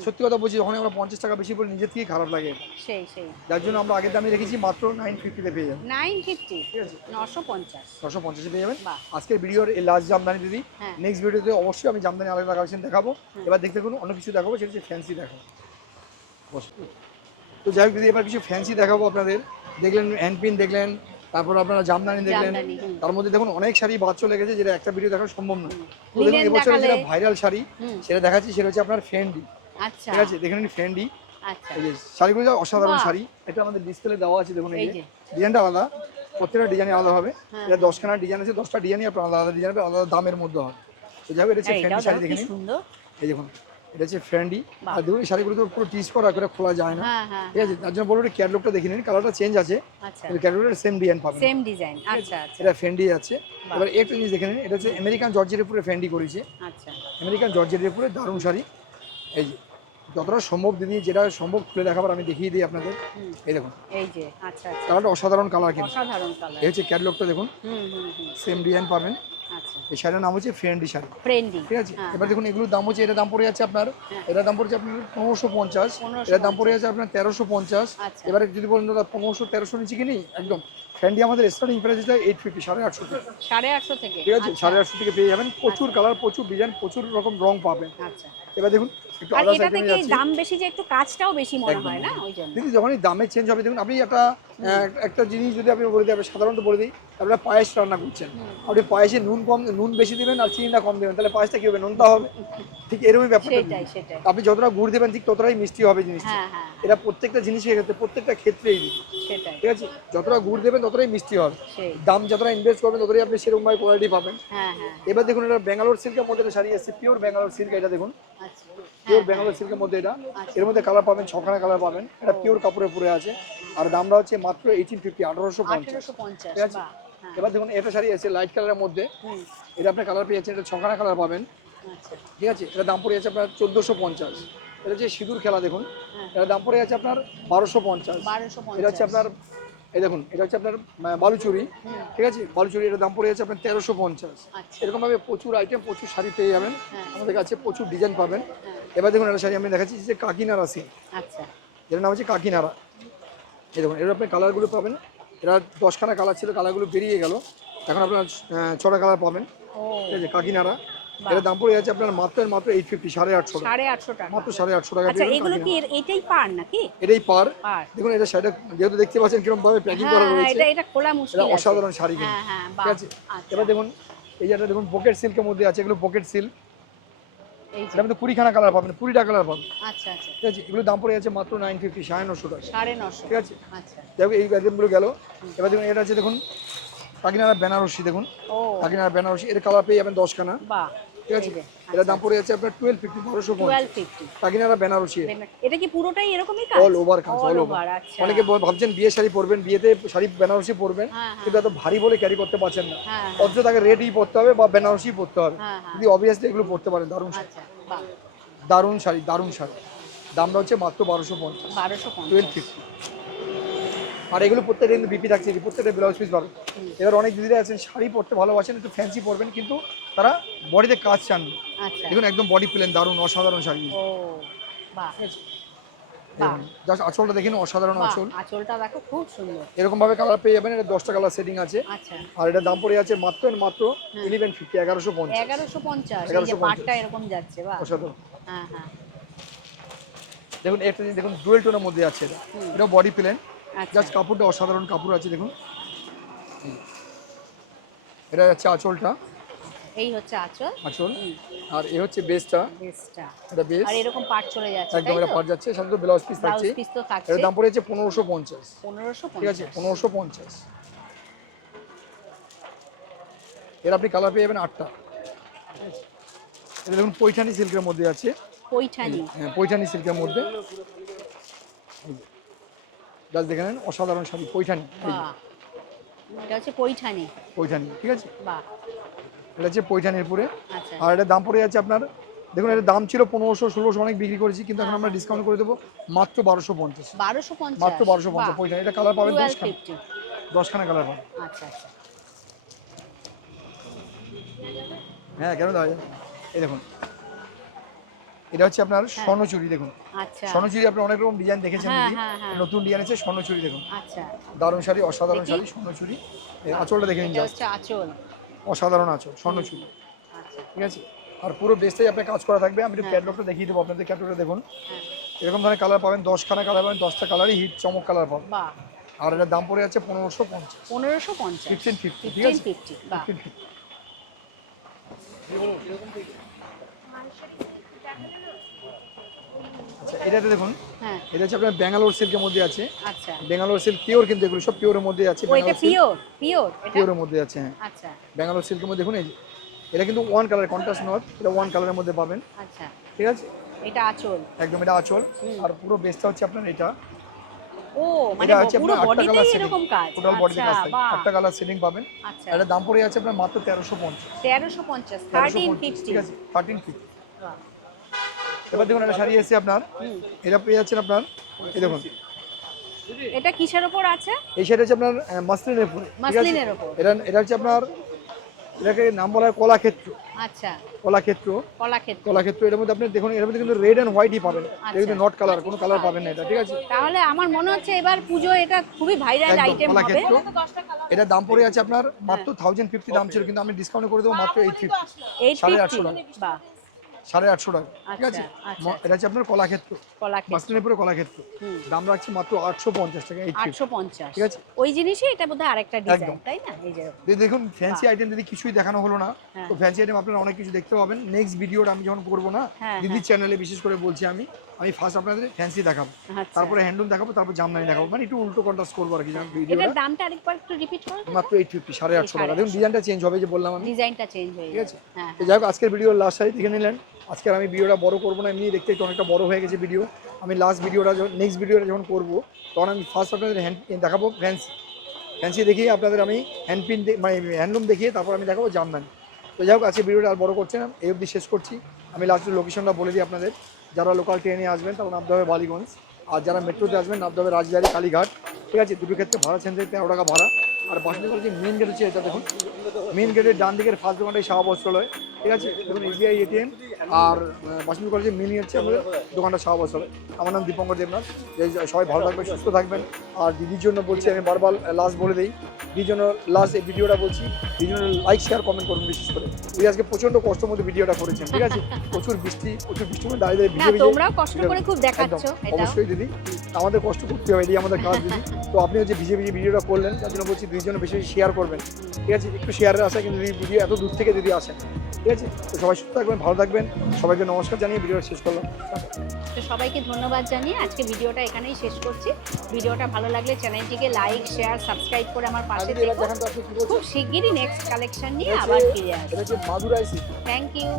সত্যি কথা বলছি, যখন আমরা 50 টাকা বেশি বলি নিজের থেকেই খারাপ লাগে এটা। সেই সেই। যার জন্য আমরা আগের দামে রেখেছি, মাত্র 950-তে পেয়ে যাবেন, 950, ঠিক আছে? 950। 650-এ পেয়ে যাবেন। বাহ। আজকের ভিডিওর এই লাস্ট জামদানি দিদি। হ্যাঁ। নেক্সট ভিডিওতে অবশ্যই আমি জামদানি আলাদা কালেকশন দেখাবো। এবার দেখতে কোনো অন্য কিছু দেখাবো, সেটা হচ্ছে ফ্যান্সি দেখাবো। তো যাই হোক দিদি, এবার কিছু ফ্যান্সি দেখাবো আপনাদের। দেখলেন হ্যান্ডপিন, দেখলেন, তারপর আপনারা জামদানি দেখলেন। জামদানি, হুম। তার মধ্যে দেখুন অনেক শাড়ি বাদ চলে গেছে, যেটা একটা ভিডিও দেখানো সম্ভব না। তো দেখুন, লিনেন এবছর যেটা দেখালে। ভাইরাল শাড়ি হুম। সেটা দেখাচ্ছি, সেটা হচ্ছে আপনার ফেন্ডি, আচ্ছা। ঠিক আছে? দেখে নিন ফেন্ডি। আচ্ছা। এই যে শাড়িগুলো যা অসাধারণ বাহ। শাড়ি, এটা আমাদের ডিসপ্লে দেওয়া আছে, দেখুন এই এই যে যে। ডিজাইনটা আলাদা, প্রত্যেকটা ডিজাইন আলাদা হবে। হ্যাঁ। এটা 10খানা ডিজাইন আছে, 10টা ডিজাইনই আপনার আলাদা আলাদা ডিজাইন হবে, আলাদা দামের মধ্যে হবে। তো যাই হোক, এটা হচ্ছে এটাও ফেন্ডি শাড়ি, দেখো দেখে কি নিন। সুন্দর। এই দেখুন, এটা হচ্ছে ফ্রেন্ডি। বাহ। আর দেখুন এই শাড়িগুলো তো পুরো টিচ করা, করে খোলা যায় না, হ্যাঁ হ্যাঁ। ঠিক আছে? তার জন্য বলবো ক্যাটলগটা দেখে নিন, কালারটা চেঞ্জ আছে, আচ্ছা। কিন্তু ক্যাটলগের সেম ডিজাইন পাবেন। Same design. আচ্ছা আচ্ছা। এটা ফেন্ডি আছে। বাহ। এবার একটা জিনিস দেখে নিন, এটা হচ্ছে আমেরিকান জর্জেটের উপরে ফেন্ডি করেছে, আচ্ছা। আমেরিকান জর্জেটের উপরে দারুণ শাড়ি। এই যে যতটা সম্ভব দিদি, যেটা সম্ভব খুলে দেখাবার আমি দেখিয়ে দিই আপনাদের। হুম। এই দেখুন, এই যে। আচ্ছা আচ্ছা। কালারটা অসাধারণ কালার, কিন্তু অসাধারণ কালার। এই হচ্ছে ক্যাটলগটা দেখুন, হুম হুম হুম। সেম ডিজাইন পাবেন। আচ্ছা এই শাড়ির নাম হচ্ছে ফ্রেন্ডলি শাড়ি, ফ্রেন্ডলি। ঠিক আছে। এবার দেখুন এগুলোর দাম হচ্ছে, এটার দাম পড়ে যাচ্ছে আপনার, হ্যাঁ। এটার দাম পড়েছে আপনার 1550, 1550 এটার দাম পড়ে যাচ্ছে আপনার 1350। আচ্ছা। এবারে যদি বলেন দাদা 1500-1300 নিচে কিনি, একদম ফ্রেন্ডলি আমাদের স্টার্টিং প্রাইস হচ্ছে 850, 850 টাকা, 850 থেকে। ঠিক আছে। আচ্ছা 850 থেকে পেয়ে যাবেন, প্রচুর কালার, প্রচুর ডিজাইন, প্রচুর রকম রং পাবেন। আচ্ছা। এবার দেখুন একটু আর আদার্স এটাতে আইটেমে কি যাচ্ছি। দাম বেশি, যে একটু কাজটাও বেশি মনে একদম। হয় না ওই জন্য? দিদি যখনই দামে চেঞ্জ হবে, দেখুন আপনি একটা জিনিস যদি আপনি বলে দিই, আপনি সাধারণত বলে দিই, আপনারা পায়েস রান্না করছেন, আপনি পায়েসে নুন বেশি দেবেন আর চিনিটা কম দেবেন, তাহলে পায়েসটা কি হবে, নুনটা হবে। ঠিক এরকমই ব্যাপারটা সেটাই দিদি। সেটাই। আপনি যতটা গুড় দেবেন ঠিক ততটাই মিষ্টি হবে জিনিসটা। হ্যাঁ হ্যাঁ এটা প্রত্যেকটা জিনিসের ক্ষেত্রে, প্রত্যেকটা ক্ষেত্রেই দিদি, সেটাই। ঠিক আছে। যতটা গুড় দেবেন ততটাই মিষ্টি হবে, সেই। দাম যতটা ইনভেস্ট করবেন ততটাই আপনি সেরকমভাবে কোয়ালিটি পাবেন। হ্যাঁ হ্যাঁ। এবার দেখুন এটা ব্যাঙ্গালোর সিল্কের মধ্যে একটা শাড়ি এসেছে, পিওর ব্যাঙ্গালোর সিল্ক, এটা দেখুন আচ্ছা। পিওর হ্যাঁ ব্যাঙ্গালোর সিল্কের মধ্যে এটা, এর মধ্যে কালার পাবেন, 6খানা কালার পাবেন, এটা পিওর কাপড়ে পরে আছে, আর দামটা হচ্ছে মাত্র 1850, 1850, 1850। ঠিক আছে। বাহ। হ্যাঁ। এবার দেখুন এটা শাড়ি আছে লাইট কালারের মধ্যে, হুম। এটা আপনার কালার পেয়ে যাচ্ছেন, এটা 6খানা কালার পাবেন, আচ্ছা। ঠিক আছে। এটা দাম পড়ে যাচ্ছে আপনার 1450। এটা হচ্ছে সিঁদুর খেলা, দেখুন হ্যাঁ। এটা দাম পড়ে যাচ্ছে আপনার 1250। 1250। এটা হচ্ছে আপনার, এই দেখুন এটা হচ্ছে আপনার বালুচুরি, ঠিক আছে, বালুচুরি, এটার দাম পড়ে যাচ্ছে আপনার 1350। আচ্ছা। এরকমভাবে প্রচুর আইটেম, প্রচুর শাড়ি পেয়ে যাবেন হ্যাঁ। আমাদের কাছে, প্রচুর ডিজাইন পাবেন। হ্যাঁ। এবার দেখুন একটা শাড়ি আমি দেখাচ্ছি, যে কাকিনারা সিল্ক, আচ্ছা। এটার নাম হচ্ছে কাকিনারা। এই দেখুন এর আপনি কালারগুলো পাবেন, এরা 10খানা কালার ছিল, কালারগুলো বেরিয়ে গেল, এখন আপনার 6টা কালার পাবেন, ও ঠিক আছে। কাকিনারা, বাহ। এটার দাম পড়ে যাচ্ছে আপনার মাত্র 850, 850 টাকা, 850 টাকা। মাত্র 850 টাকা আচ্ছা দিয়ে এগুলো কি এটাই পার নাকি? এটাই পার। পার। দেখুন এটা শাড়িটা যেহেতু দেখতে পাচ্ছেন কিরকম ভাবে প্যাকিং হ্যাঁ করা হ্যাঁ, রয়েছে, এটা খোলা মুশকিল এটা আছে। অসাধারণ শাড়ি কিন্তু, হ্যাঁ হ্যাঁ ঠিক বাহ। আছে। আচ্ছা। এবার দেখুন এই যে এটা দেখুন পকেট সিল্কের মধ্যে আছে, এগুলো পকেট সিল্ক, এই যে। এটার মধ্যে 20খানা কালার পাবেন, 20টা কালার পাবেন, আচ্ছা আচ্ছা। ঠিক আছে। এগুলো দাম পড়ে যাচ্ছে মাত্র 950, 950 টাকা, 950। ঠিক আছে। আচ্ছা। যাই হোক এই আইটেমগুলো গেল। এবার দেখুন এটা আছে, দেখুন কাকিনাড়া বেনারসি, দেখুন ও কাকিনাড়া বেনারসি, এর কালার পেয়ে যাবেন 10খানা, বাহ। ঠিক আছে। এই যে, এটার দাম আচ্ছা, পড়ে যাচ্ছে আপনার 1250, 1250। 1250। কাকিনাড়া বেনারসি, এটা কি পুরোটাই এরকমই কাজ? অল ওভার কাজ, অল অল ওভার। ওভার। আচ্ছা। অনেকে ভাবছেন বিয়ে শাড়ি পরবেন, বিয়েতে শাড়ি বেনারসি পরবেন, হ্যাঁ হ্যাঁ কিন্তু এত ভারী বলে ক্যারি করতে পারছেন না, হ্যাঁ অথচ তাকে রেডই পরতে হবে বা বেনারসি পরতে হবে, হ্যাঁ হ্যাঁ। যদি অবভিয়াসলি এগুলো পরতে পারেন। দারুণ শাড়ি, আচ্ছা বাহ। দারুণ শাড়ি, দারুণ শাড়ি, দামটা হচ্ছে মাত্র 1250, 1250। 1250। আর এগুলো প্রত্যেকটা কিন্তু বিপি থাকছে, প্রত্যেকটা ব্লাউজ পিস পাবেন। এবার অনেক দিদিরা আছেন শাড়ি পরতে ভালোবাসেন, একটু ফ্যান্সি পরবেন, কিন্তু তারা বডিতে কাজ চান না। আচ্ছা। দেখুন একদম বডি প্লেন, দারুণ অসাধারণ শাড়ি, ও বাহ। ঠিক আছে। বাহ। জাস্ট আঁচলটা দেখেন, অসাধারণ বাহ, আঁচল, আঁচলটা দেখো খুব সুন্দর। এরকম ভাবে কালার পেয়ে যাবেন। এটা 10টা কালার সেটিং আছে, আচ্ছা। আর এটার দাম পড়ে যাচ্ছে মাত্র 1150, 1150। 1150। এই যে 1150 পাটটা এরকম যাচ্ছে, বাহ। অসাধারণ। হ্যাঁ হ্যাঁ। দেখুন একটা জিনিস দেখুন, ডুয়েল টোনের মধ্যে আছে এটা, এটা বডি প্লেন, আচ্ছা। জাস্ট কাপড়টা অসাধারণ কাপড় আছে, দেখুন এটা যাচ্ছে আঁচলটা, এই হচ্ছে আঁচল। আঁচল, আর এ হচ্ছে বেসটা, বেসটা। এটা বেস, আর এরকম পাট চলে যাচ্ছে, একদম তাই এটা তো? পার যাচ্ছে, সাথে ব্লাউজ পিস ব্লাউজ থাকছে। পিস তো থাকছে। এটার দাম পড়ে যাচ্ছে 1550, 1550। ঠিক আছে, 1550। এর আপনি কালার পেয়ে যাবেন 8টা। এটা দেখুন পৈঠানি সিল্কের মধ্যে আছে, পৈঠানি। হ্যাঁ পৈঠানি সিল্কের মধ্যে, জাস্ট দেখে নেন, অসাধারণ শাড়ি, পৈঠানি, এই যে, বাহ। এটা হচ্ছে পৈঠানি। পৈঠানি, ঠিক আছে। বাহ। এটা হচ্ছে পৈঠানির পরে, আচ্ছা। আর এটার দাম পড়ে যাচ্ছে আপনার, দেখুন এটার দাম ছিল 1500, 1600 অনেক বিক্রি করেছি, কিন্তু এখন আমরা ডিসকাউন্ট করে দেবো মাত্র 1250, 1250। মাত্র 1250 পৈঠানি। এটা কালার পাবেন 10খানা, 1250। 10খানা কালার পাবেন। আচ্ছা আচ্ছা। হ্যাঁ কেন দেওয়া যায়, এই দেখুন এটা হচ্ছে আপনার স্বর্ণচুরি, দেখুন আচ্ছা। স্বর্ণচুরি আপনি অনেক রকম ডিজাইন দেখেছেন হ্যাঁ দিদি, হ্যাঁ হ্যাঁ। নতুন ডিজাইন আছে স্বর্ণচুরি, দেখুন আচ্ছা। দারুণ শাড়ি, অসাধারণ দেখি। শাড়ি, স্বর্ণচুরি, এই আঁচলটা দেখে নিন, এটা জাস্ট হচ্ছে আঁচল। অসাধারণ আঁচল, স্বর্ণচুরি, আচ্ছা। ঠিক আছে। আর পুরো বেসটাই আপনার কাজ করা থাকবে। আমি একটু হ্যাঁ। ক্যাটলগটা দেখিয়ে দেবো আপনাদের, ক্যাটলগটা দেখুন হ্যাঁ। এরকম ধরনের কালার পাবেন, 10খানা কালার পাবেন, 10টা কালারই হিট চমক কালার পাবেন, বাহ। আর এটার দাম পড়ে যাচ্ছে 1550, 1550। 1550, ঠিক আছে, 1550। বাহ। 1550। আচ্ছা এটাতে দেখুন, হ্যাঁ। এটা হচ্ছে আপনার ব্যাঙ্গালোর সিল্কের মধ্যে আছে, আচ্ছা। ব্যাঙ্গালোর সিল্ক পিওর, কিন্তু এগুলো সব পিওরের মধ্যে আছে, ও এটা পিওর, পিওর এটা? পিওরের মধ্যে আছে, হ্যাঁ আচ্ছা। ব্যাঙ্গালোর সিল্কের মধ্যে দেখুন, এই যে এটা কিন্তু ওয়ান কালার, কন্ট্রাস্ট নট, এটা ওয়ান কালারের মধ্যে পাবেন, আচ্ছা। ঠিক আছে, এটা আঁচল। একদম এটা আঁচল, আর পুরো বেসটা হচ্ছে আপনার এটা, ও মানে এটা হচ্ছে পুরো আপনার 8টা কালার বডিতেই সেটিং, এরকম কাজ। টোটাল বডিতে কাজ আচ্ছা থাকবে, বাহ। 8টা কালার সেটিং পাবেন। আচ্ছা। এটার দাম পড়ে যাচ্ছে আপনার মাত্র 1350, 1350। 1350, ঠিক 1350। আছে, 1350। বাহ। এবার দেখুন একটা শাড়ি এসেছে আপনার, এটা পেয়ে যাচ্ছেন আপনার, এই দেখুন এটা কিসের উপর আছে? এই শাড়ি হচ্ছে আপনার মাসলিনের উপরে, ঠিক আছে। মাসলিনের উপর। এটা এটা হচ্ছে আপনার এটাকে নাম বলা হয় কলাক্ষেত্র। আচ্ছা, কলাক্ষেত্র, কলাক্ষেত্র। কলাক্ষেত্র। এর মধ্যে আপনি দেখুন, এর মধ্যে কিন্তু রেড অ্যান্ড হোয়াইটই পাবেন, এটা কিন্তু নট কালার, কোনো কালার পাবেন না এটা, ঠিক আছে? তাহলে আমার মনে হচ্ছে এবার পুজো এটা খুবই ভাইরাল একদম আইটেম হবে। কলাক্ষেত্র। এটার দাম পড়ে আছে আপনার মাত্র 1050 দাম ছিল, কিন্তু আমি ডিসকাউন্ট করে দেবো মাত্র 850, 850 টাকা, 850। বাহ, 850 টাকা, ঠিক আছে? আচ্ছা, এটা হচ্ছে আপনার কলাক্ষেত্র, কলাক্ষেত্র। মাসলিনপুরে কলাক্ষেত্র। দাম রাখছি মাত্র 850 টাকা, 850, 850। ঠিক আছে? ওই জিনিসই এটা বোধহয় আরেকটা ডিজাইন, একদম। তাই না? এই যে দেখুন ফ্যান্সি আইটেম যদি কিছুই দেখানো হলো না, হ্যাঁ। তো ফ্যান্সি আইটেম আপনারা অনেক কিছু দেখতে পাবেন নেক্সট ভিডিওটা আমি যখন করবো না, হ্যাঁ, দিদির চ্যানেলে বিশেষ করে বলছি আমি ফার্স্ট আপনাদের ফ্যান্সি দেখাবো, আচ্ছা। তারপরে হ্যান্ডলুম দেখাবো, তারপর জামদানি দেখাবো, মানে একটু উল্টো কন্ট্রাস্ট করবো আর কি এটার ভিডিওটা। দামটা আরেকবার একটু রিপিট করো। মাত্র 850, 850 টাকা। দেখুন ডিজাইনটা চেঞ্জ হবে, যে বললাম আমি, ডিজাইনটা চেঞ্জ হয়ে ঠিক যাবে। আছে? হ্যাঁ, তো যাই হোক, আজকের ভিডিওর লাস্ট সাইড দেখে নিলেন। আজকে আর আমি ভিডিওটা বড় করবো না, এমনি দেখতে একটু অনেকটা বড় হয়ে গেছে ভিডিও। আমি লাস্ট ভিডিওটা যখন নেক্সট ভিডিওটা যখন করবো, তখন আমি ফার্স্ট আপনাদের হ্যান্ড দেখাবো ফ্যান্সি, ফ্যান্সি দেখিয়ে আপনাদের আমি হ্যান্ডপিন মানে হ্যান্ডলুম দেখিয়ে তারপর আমি দেখাবো জামদানি। তো যাই হোক, আজকে ভিডিওটা আর বড় করছে না, এই অবধি শেষ করছি। আমি লাস্টের লোকেশনটা বলে দিই আপনাদের, যারা লোকাল ট্রেনে আসবেন তারা নামতে হবে বালিগঞ্জ, আর যারা মেট্রোতে আসবেন নামতে হবে রাজবিহারী কালীঘাট, ঠিক আছে? দুটো ক্ষেত্রে ভাড়া সেন্টারে 13 টাকা ভাড়া। আর বাসন্তী যে মেন গেট হচ্ছে এটা, দেখুন মেন গেটের ডান দিকের ফার্স্ট দোকানটাই শাহ বস্ত্রালয়, ঠিক আছে? দেখুন এসবিআই এটিএম, আর বাসন্তী কলেজের মেনই হচ্ছে আমাদের দোকানটা শাহ বস্ত্রালয়। আমার নাম দীপঙ্কর দেবনাথ। সবাই ভালো থাকবেন, সুস্থ থাকবেন। আর দিদির জন্য বলছি, আমি বারবার লাস্ট বলে দিই, দিদির জন্য লাস্ট এই ভিডিওটা বলছি, দিদির জন্য লাইক শেয়ার কমেন্ট করুন বিশেষ করে। দিদি আজকে প্রচণ্ড কষ্ট মধ্যে ভিডিওটা করেছেন, ঠিক আছে? প্রচুর বৃষ্টির মধ্যে দাঁড়িয়ে না ভিজে ভিজে। তোমরাও কষ্ট করে খুব দেখাচ্ছ একদম, এটা। অবশ্যই দিদি, আমাদের কষ্ট করতে হবে, এটাই আমাদের কাজ দিদি। তো আপনি হচ্ছে ভিজে ভিজে ভিডিওটা করলেন, তার জন্য বলছি দিদির জন্য বেশি বেশি শেয়ার করবেন, ঠিক আছে? একটু শেয়ারের আশা, কিন্তু দিদি ভিডিও এত দূর থেকে দিদি আসেন, ঠিক আছে? তো সবাই সুস্থ থাকবেন, ভালো থাকবেন, সবাইকে নমস্কার জানিয়ে ভিডিওটা শেষ করলাম। তো সবাইকে ধন্যবাদ জানিয়ে আজকে ভিডিওটা এখানেই শেষ করছি। ভিডিওটা ভালো লাগলে চ্যানেলটিকে লাইক শেয়ার সাবস্ক্রাইব করে আমার পাশে এবার থেকো। দেখান তো আপনি কি বলছেন? খুব শিগগিরই নেক্সট কালেকশন নিয়ে আবার ফিরে আসবো। এটা হচ্ছে মাদুরাই সিল্ক। Thank you.